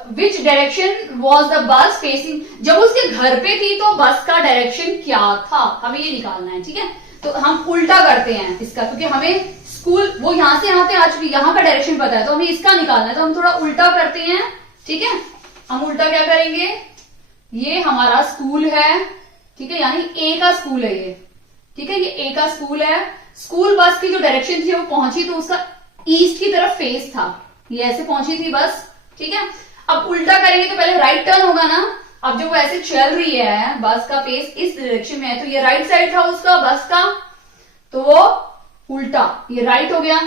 which direction was the bus facing, जब उसके घर पे थी तो बस का डायरेक्शन क्या था, हमें ये निकालना है। ठीक है, तो हम उल्टा करते हैं इसका, क्योंकि हमें स्कूल वो यहां से यहाँ पे आ चुकी, यहाँ का डायरेक्शन पता है, तो हमें इसका निकालना है, तो हम थोड़ा उल्टा करते हैं। ठीक है, हम उल्टा क्या करेंगे, ये हमारा स्कूल है। ठीक है, यानी ए का स्कूल है ये। ठीक है, ये ए का स्कूल है, स्कूल बस की जो डायरेक्शन थी वो पहुंची तो उसका ईस्ट की तरफ फेस था, ये ऐसे पहुंची थी बस, ठीक है। अब उल्टा करेंगे तो पहले राइट टर्न होगा ना। अब जब वो ऐसे चल रही है, बस का फेस इस डायरेक्शन में है, तो ये राइट साइड था उसका बस का, तो वो उल्टा, ये राइट हो गया,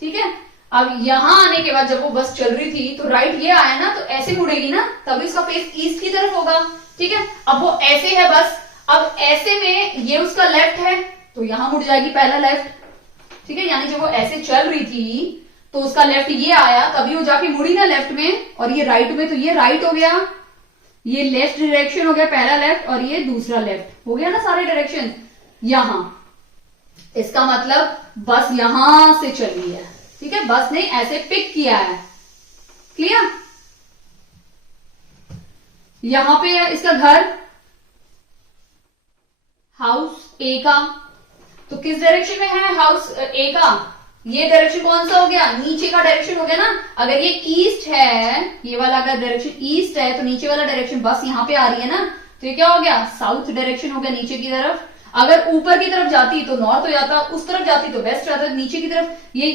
ठीक है। अब यहां आने के बाद जब वो बस चल रही थी तो राइट ये आया ना, तो ऐसे मुड़ेगी ना, तभी उसका फेस ईस्ट की तरफ होगा, ठीक है। अब वो ऐसे है बस, अब ऐसे में ये उसका लेफ्ट है तो यहां मुड़ जाएगी पहला लेफ्ट, ठीक है। यानी जब वो ऐसे चल रही थी तो उसका लेफ्ट ये आया, तभी वो जाके मुड़ी ना लेफ्ट में, और ये राइट में, तो ये राइट हो गया, ये लेफ्ट डायरेक्शन हो गया पहला लेफ्ट, और ये दूसरा लेफ्ट हो गया ना सारे डायरेक्शन यहां। इसका मतलब बस यहां से चली है, ठीक है, बस ने ऐसे पिक किया है, क्लियर। यहां पे है इसका घर, हाउस ए का, तो किस डायरेक्शन में है हाउस ए का, ये डायरेक्शन कौन सा हो गया, नीचे का डायरेक्शन हो गया ना। अगर ये ईस्ट है, ये वाला अगर डायरेक्शन ईस्ट है, तो नीचे वाला डायरेक्शन बस यहां पे आ रही है ना, तो ये क्या हो गया, साउथ डायरेक्शन हो गया, नीचे की तरफ। अगर ऊपर की तरफ जाती तो नॉर्थ हो जाता, उस तरफ जाती तो वेस्ट जाता, नीचे की तरफ ये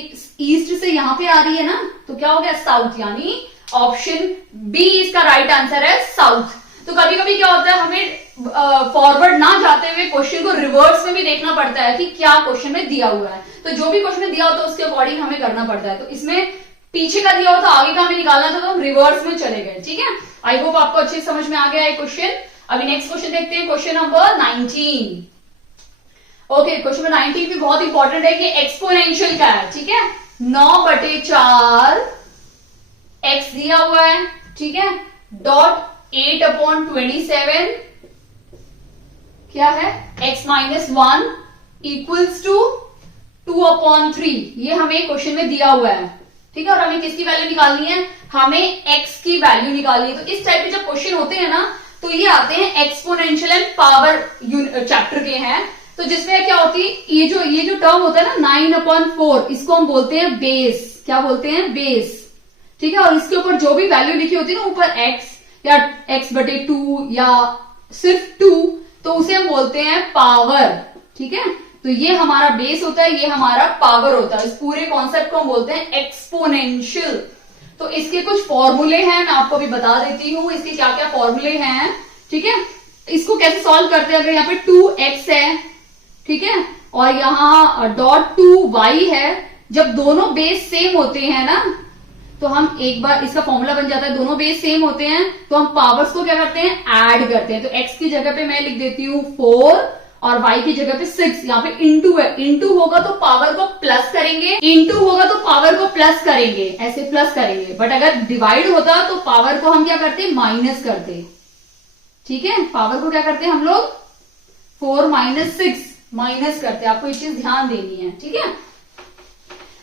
ईस्ट से यहां पे आ रही है ना, तो क्या हो गया, साउथ। यानी ऑप्शन बी इसका राइट आंसर है, साउथ। तो कभी कभी क्या होता है, हमें फॉरवर्ड ना जाते हुए क्वेश्चन को रिवर्स में भी देखना पड़ता है कि क्या क्वेश्चन में दिया हुआ है। तो जो भी क्वेश्चन में दिया होता है उसके अकॉर्डिंग हमें करना पड़ता है। तो इसमें पीछे का दिया होता, आगे का हमें निकालना था, तो हम रिवर्स में चले गए, ठीक है। आई होप आपको अच्छे समझ में आ गया है क्वेश्चन। अभी नेक्स्ट क्वेश्चन देखते हैं, question number 19। Okay, question number 19 भी बहुत इंपॉर्टेंट है कि एक्सपोनेंशियल का है, ठीक है। 9/4 एक्स दिया हुआ है, ठीक है, डॉट 8/27 क्या है, x माइनस 1 इक्वल्स टू 2/3। ये हमें क्वेश्चन में दिया हुआ है, ठीक है। और हमें किसकी वैल्यू निकालनी है, हमें x की वैल्यू निकालनी है। तो इस टाइप के जब क्वेश्चन होते हैं ना, तो ये आते हैं एक्सपोनेंशियल एंड पावर चैप्टर के हैं। तो जिसमें क्या होती है, ये जो टर्म होता है ना 9/4, इसको हम बोलते हैं बेस। क्या बोलते हैं, बेस, ठीक है। और इसके ऊपर जो भी वैल्यू लिखी होती है ना ऊपर x या x/2 या सिर्फ 2, तो उसे हम बोलते हैं पावर, ठीक है। तो ये हमारा बेस होता है, ये हमारा पावर होता है। इस पूरे कॉन्सेप्ट को हम बोलते हैं एक्सपोनेंशियल। तो इसके कुछ फॉर्मूले हैं, मैं आपको भी बता देती हूं इसके क्या क्या फॉर्मूले हैं, ठीक है। इसको कैसे सॉल्व करते हैं, अगर यहाँ पे 2x है, ठीक है, और यहाँ डॉट 2y है, जब दोनों बेस सेम होते हैं ना, तो हम एक बार इसका फॉर्मूला बन जाता है, दोनों बेस सेम होते हैं तो हम पावर्स को क्या करते हैं, ऐड करते हैं। तो x की जगह पे मैं लिख देती हूँ 4 और y की जगह पे 6। यहाँ पे इंटू है, इंटू होगा तो पावर को प्लस करेंगे, इंटू होगा तो पावर को प्लस करेंगे, ऐसे प्लस करेंगे। बट अगर डिवाइड होता तो पावर को हम क्या करते, माइनस करते, ठीक है। पावर को क्या करते हैं हम लोग, 4 - 6 माइनस करते। आपको ये चीज ध्यान देनी है, ठीक है।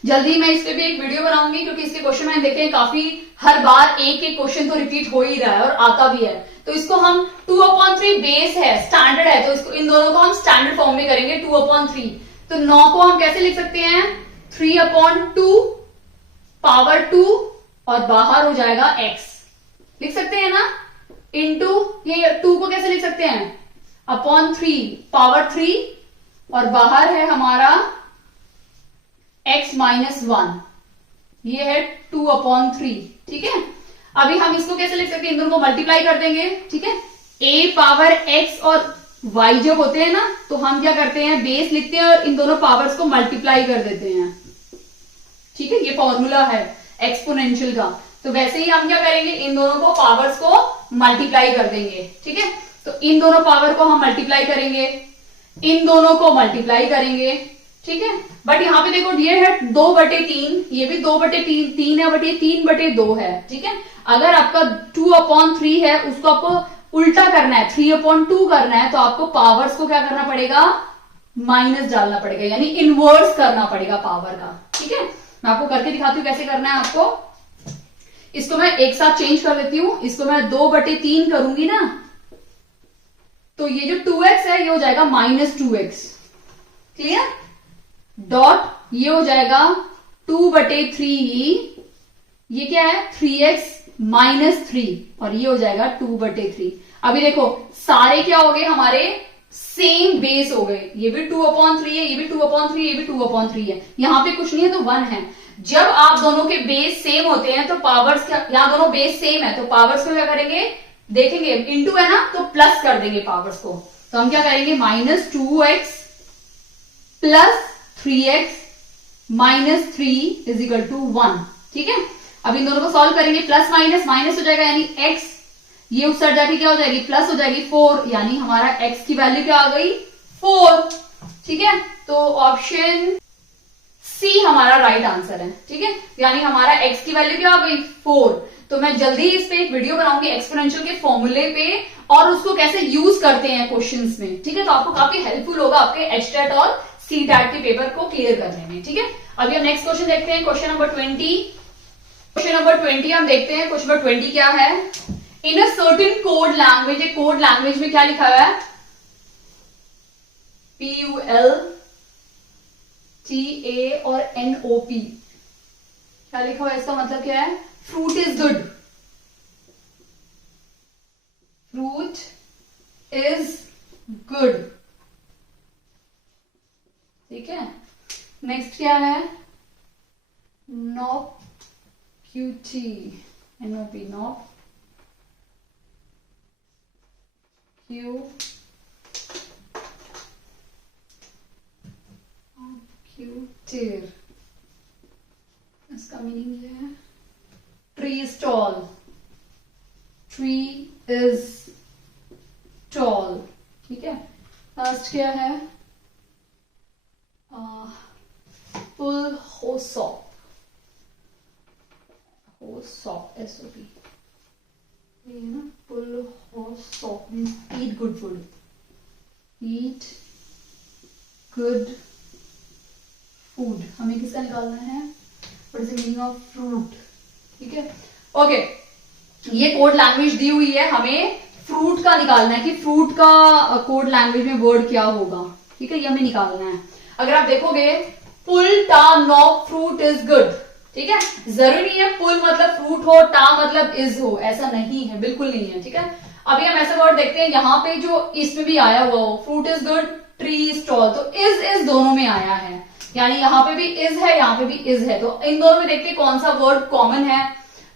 जल्दी मैं इस पे भी एक वीडियो बनाऊंगी, क्योंकि इसके क्वेश्चन मैंने देखे हैं काफी, हर बार एक एक क्वेश्चन तो रिपीट हो ही रहा है और आता भी है। तो इसको हम 2/3 बेस है, स्टैंडर्ड है, तो इसको इन दोनों को हम स्टैंडर्ड फॉर्म में करेंगे 2/3। तो 9 को हम कैसे लिख सकते हैं, 3/2 पावर 2 और बाहर हो जाएगा x, लिख सकते हैं ना, इंटू ये 2 को कैसे लिख सकते हैं, /3 पावर 3 और बाहर है हमारा x माइनस 1, ये है 2/3, ठीक है। अभी हम इसको कैसे लिख सकते हैं, इन दोनों को मल्टीप्लाई कर देंगे, ठीक है। a पावर x और y जब होते हैं ना, तो हम क्या करते हैं, बेस लिखते हैं और इन दोनों पावर्स को मल्टीप्लाई कर देते हैं, ठीक है। ये फॉर्मूला है एक्सपोनेंशियल का। तो वैसे ही हम क्या करेंगे, इन दोनों को पावर्स को मल्टीप्लाई कर देंगे, ठीक है। तो इन दोनों पावर को हम मल्टीप्लाई करेंगे, इन दोनों को मल्टीप्लाई करेंगे, ठीक है। बट यहाँ पे देखो ये है 2/3, ये भी 2/3 है, बट ये 3/2 है, ठीक है। अगर आपका 2/3 है, उसको आपको उल्टा करना है, 3/2 करना है, तो आपको पावर्स को क्या करना पड़ेगा, माइनस डालना पड़ेगा, यानी इनवर्स करना पड़ेगा पावर का, ठीक है। मैं आपको करके दिखाती हूँ कैसे करना है आपको। इसको मैं एक साथ चेंज कर देती हूँ, इसको मैं 2/3 करूंगी ना, तो ये जो 2x है ये हो जाएगा -2x, क्लियर। डॉट ये हो जाएगा 2/3, ये क्या है 3x - 3 और ये हो जाएगा 2/3। अभी देखो सारे क्या हो गए, हमारे सेम बेस हो गए, ये भी 2/3 है, ये भी 2/3, ये भी 2/3 है, यहां पे कुछ नहीं है तो 1 है। जब आप दोनों के बेस सेम होते हैं तो पावर्स क्या, यहां दोनों बेस सेम है तो पावर्स को क्या करेंगे, देखेंगे इंटू है ना तो प्लस कर देंगे पावर्स को। तो हम क्या करेंगे, -2x plus 3x minus 3 is equal to 1। ठीक है, अब इन दोनों को सॉल्व करेंगे, प्लस माइनस माइनस हो जाएगा यानी x, ये उस साइड जाके क्या हो जाएगी, प्लस हो जाएगी 4, यानी हमारा x की वैल्यू क्या आ गई, 4। ठीक है, तो ऑप्शन सी हमारा राइट आंसर है। ठीक है, यानी हमारा x की वैल्यू क्या आ गई, 4। तो मैं जल्दी इस पे एक वीडियो बनाऊंगी एक्सपोनेंशियल के फॉर्मूले पे और उसको कैसे यूज करते हैं क्वेश्चंस में। ठीक है, तो आपको काफी हेल्पफुल होगा आपके एचटेट और सीटेट के पेपर को क्लियर करने में। ठीक है, अभी हम नेक्स्ट क्वेश्चन देखते हैं, क्वेश्चन नंबर 20। क्वेश्चन नंबर 20 हम देखते हैं। क्वेश्चन नंबर 20 क्या है, in a certain code language, code language में क्या लिखा हुआ है, PULTA और NOP, क्या लिखा हुआ है, इसका मतलब क्या है, fruit is good, fruit is good. ठीक है, नेक्स्ट क्या है, नॉप QT NOP, नॉप क्यूटेर, इसका मीनिंग ये है, tree is tall, tree is tall. ठीक है, लास्ट क्या है, पुल होसॉप, होसॉप SOP, ये है ना, पुल होसॉप means eat good food, eat good food. हमें किसका निकालना है, what is the meaning of fruit. ठीक है, ओके, ये कोड लैंग्वेज दी हुई है, हमें फ्रूट का निकालना है कि फ्रूट का कोड लैंग्वेज में वर्ड क्या होगा। ठीक है, ये हमें निकालना है। अगर आप देखोगे, पुल टा नॉप फ्रूट इज गुड। ठीक है, जरूरी नहीं है पुल मतलब फ्रूट हो, टा मतलब इज हो, ऐसा नहीं है, बिल्कुल नहीं है। ठीक है, अभी हम ऐसा वर्ड देखते हैं, यहाँ पे जो इसमें भी आया हुआ हो, fruit is good, tree is tall, तो इज दोनों में आया है, यानी यहाँ पे भी इज है, यहाँ पे भी इज है, तो इन दोनों में देखते हैं कौन सा वर्ड कॉमन है।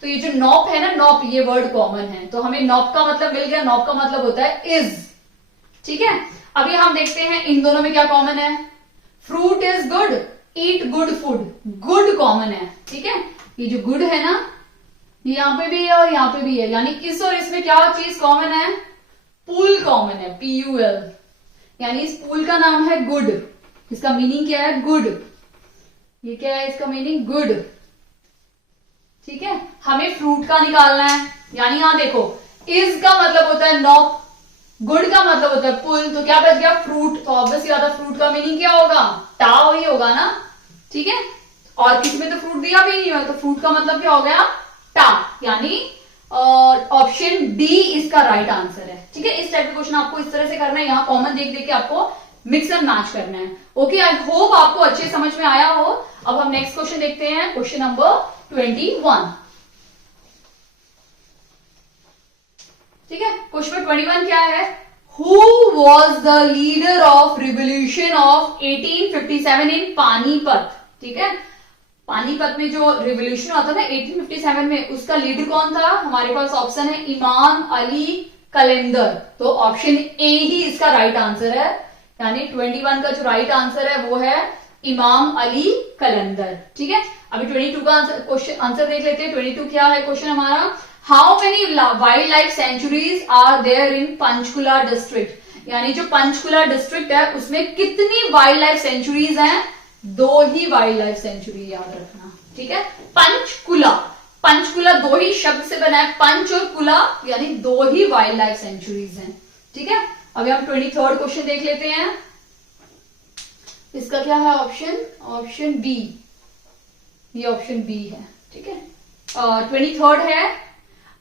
तो ये जो नॉप है ना, नॉप, ये वर्ड कॉमन है, तो हमें नॉप का मतलब मिल गया, नॉप का मतलब होता है इज। ठीक है, अभी हम देखते हैं इन दोनों में क्या कॉमन है, fruit is good, eat good food, good common है। ठीक है, ये जो गुड है ना, ये यहाँ पे भी है और यहाँ पे भी है, यानी इस और इसमें क्या चीज कॉमन है, पूल कॉमन है, PUL, यानी इस पूल का नाम है गुड, इसका मीनिंग क्या है, गुड। ये क्या है, इसका मीनिंग गुड। ठीक है, हमें फ्रूट का निकालना है, यानी यहां देखो, इज का मतलब होता है नॉप, गुड का मतलब होता है पुल, तो क्या बच गया, फ्रूट। तो ऑब्वियसली ज्यादा फ्रूट का मीनिंग क्या होगा, टा ही होगा ना। ठीक है, और किसी में तो फ्रूट दिया भी नहीं है, तो फ्रूट का मतलब क्या हो गया, टा, यानी ऑप्शन डी इसका राइट आंसर है। ठीक है, इस टाइप का क्वेश्चन आपको इस तरह से करना है, यहाँ कॉमन देख देख के आपको मिक्स एंड मैच करना है। ओके, आई होप आपको अच्छे समझ में आया हो। अब हम नेक्स्ट क्वेश्चन देखते हैं, क्वेश्चन नंबर 21। ठीक है, क्वेश्चन 21 क्या है, who was the leader of revolution of 1857 इन पानीपत। ठीक है, पानीपत में जो रिवोल्यूशन हुआ था ना 1857 में, उसका लीडर कौन था, हमारे पास ऑप्शन है इमाम अली कलंदर, तो ऑप्शन ए ही इसका राइट आंसर है, यानी 21 का जो राइट आंसर है वो है इमाम अली कलंदर। ठीक है, अभी 22 का क्वेश्चन आंसर देख लेते हैं। 22 क्या है क्वेश्चन हमारा, how many wild life sanctuaries are there in Panchkula district, यानी जो पंचकुला डिस्ट्रिक्ट है उसमें कितनी वाइल्ड लाइफ सेंचुरीज हैं, 2 ही वाइल्ड लाइफ सेंचुरी, याद रखना। ठीक है, पंचकुला, पंचकुला 2 ही शब्द से बना है, पंच और कुला, यानी 2 ही वाइल्ड लाइफ सेंचुरीज हैं। ठीक है, अभी हम 23rd क्वेश्चन देख लेते हैं, इसका क्या है ऑप्शन, ऑप्शन बी, ये ऑप्शन बी है। ठीक है, 23rd है,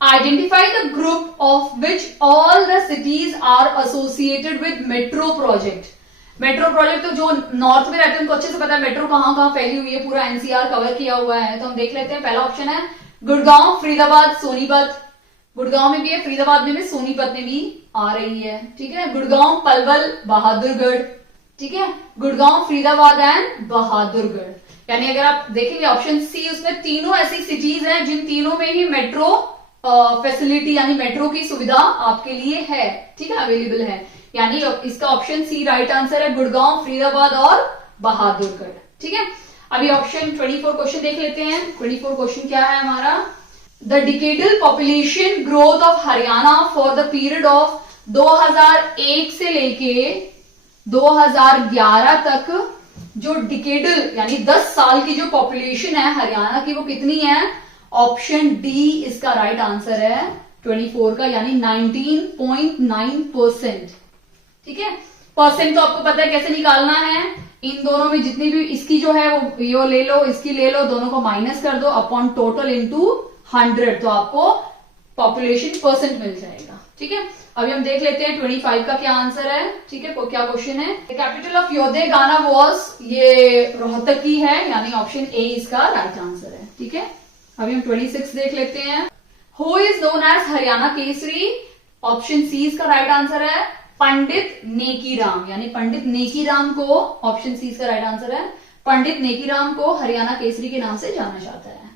identify the group of which all the cities are associated with metro project. Metro project तो जो नॉर्थ में रहते हैं उनको अच्छे से पता है मेट्रो कहां कहां फैली हुई है, पूरा NCR कवर किया हुआ है, तो हम देख लेते हैं। पहला ऑप्शन है गुड़गांव, फरीदाबाद, सोनीपत, गुड़गांव में भी है, फरीदाबाद में भी, सोनीपत में भी आ रही है। ठीक है, गुड़गांव, पलवल, बहादुरगढ़। ठीक है, गुड़गांव, फरीदाबाद एंड बहादुरगढ़, यानी अगर आप देखेंगे ऑप्शन सी, उसमें तीनों ऐसी सिटीज हैं जिन तीनों में ही मेट्रो फैसिलिटी यानी मेट्रो की सुविधा आपके लिए है, ठीक है, अवेलेबल है। यानी इसका ऑप्शन सी राइट आंसर है, गुड़गांव, फरीदाबाद और बहादुरगढ़, ठीक है। अभी ऑप्शन 24 क्वेश्चन देख लेते हैं। 24 क्वेश्चन क्या है हमारा, the decadal population growth of Haryana for the period of 2001 से लेके 2011 तक जो डिकेडल यानी 10 साल की जो पॉपुलेशन है हरियाणा की वो कितनी है। ऑप्शन डी इसका राइट आंसर है 24 का, यानी 19.9%, ठीक है। परसेंट तो आपको पता है कैसे निकालना है, इन दोनों में जितनी भी इसकी जो है वो यो ले लो, इसकी ले लो, दोनों को माइनस कर दो अपॉन टोटल इनटू 100, तो आपको पॉपुलेशन परसेंट मिल जाएगा, ठीक है। अभी हम देख लेते हैं 25 का क्या आंसर है, ठीक है, क्या क्वेश्चन है। द कैपिटल ऑफ योधे गाना वॉज, ये रोहतकी है, यानी ऑप्शन ए इसका राइट आंसर है, ठीक है। अभी हम 26 देख लेते हैं। Who is known as Haryana Kesari, option C इसका राइट आंसर है, पंडित नेकीराम, यानी पंडित नेकीराम को, ऑप्शन सी इसका राइट आंसर है, पंडित नेकीराम को हरियाणा केसरी के नाम से जाना जाता है,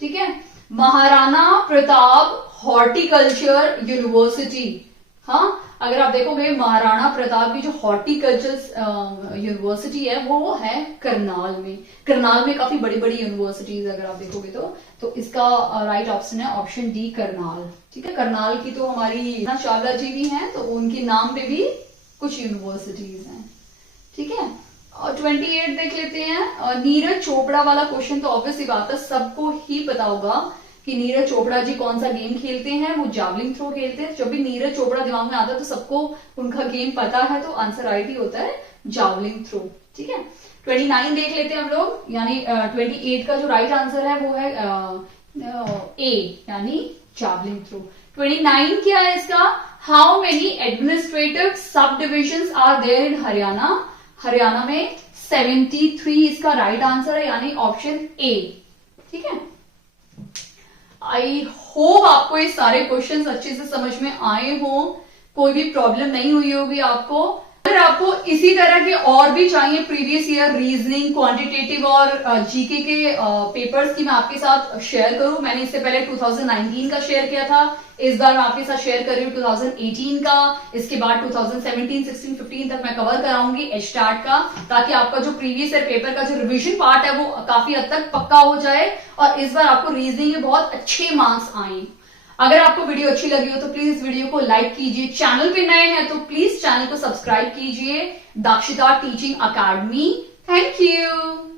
ठीक है। महाराणा प्रताप हॉर्टिकल्चर यूनिवर्सिटी, हाँ, अगर आप देखोगे महाराणा प्रताप की जो हॉर्टिकल्चर यूनिवर्सिटी है वो है करनाल में। करनाल में काफी बड़ी बड़ी यूनिवर्सिटीज अगर आप देखोगे तो इसका राइट ऑप्शन है ऑप्शन डी करनाल, ठीक है। करनाल की तो हमारी चावला जी भी हैं, तो उनके नाम पे भी कुछ यूनिवर्सिटीज हैं, ठीक है। और 28 देख लेते हैं। नीरज चोपड़ा वाला क्वेश्चन तो ऑब्वियसली बात है, सबको ही पता होगा कि नीरज चोपड़ा जी कौन सा गेम खेलते हैं, वो जावलिन थ्रो खेलते हैं। जब भी नीरज चोपड़ा दिमाग में आता है तो सबको उनका गेम पता है, तो आंसर राइट ही होता है जावलिन थ्रो, ठीक है। 29 देख लेते हैं हम लोग, यानी 28 का जो राइट आंसर है वो है ए, यानी जावलिन थ्रो। 29 क्या है इसका, how many administrative sub division are there in Haryana. Haryana में 73 इसका राइट आंसर है, यानी ऑप्शन ए, ठीक है। आई होप आपको ये सारे क्वेश्चंस अच्छे से समझ में आए हो, कोई भी प्रॉब्लम नहीं हुई होगी आपको। अगर आपको इसी तरह के और भी चाहिए प्रीवियस ईयर रीजनिंग, क्वांटिटेटिव और जीके के पेपर्स की मैं आपके साथ शेयर करूं, मैंने इससे पहले 2019 का शेयर किया था, इस बार मैं आपके साथ शेयर कर रही हूँ 2018 का, इसके बाद 2017, 16, 15 तक मैं कवर कराऊंगी एचटार्ट का, ताकि आपका जो प्रीवियस ईयर पेपर का जो रिवीजन पार्ट है वो काफी हद तक पक्का हो जाए और इस बार आपको रीजनिंग में बहुत अच्छे मार्क्स आए। अगर आपको वीडियो अच्छी लगी हो तो प्लीज इस वीडियो को लाइक कीजिए, चैनल पे नए हैं तो प्लीज चैनल को सब्सक्राइब कीजिए। दाक्षिता टीचिंग अकेडमी, थैंक यू।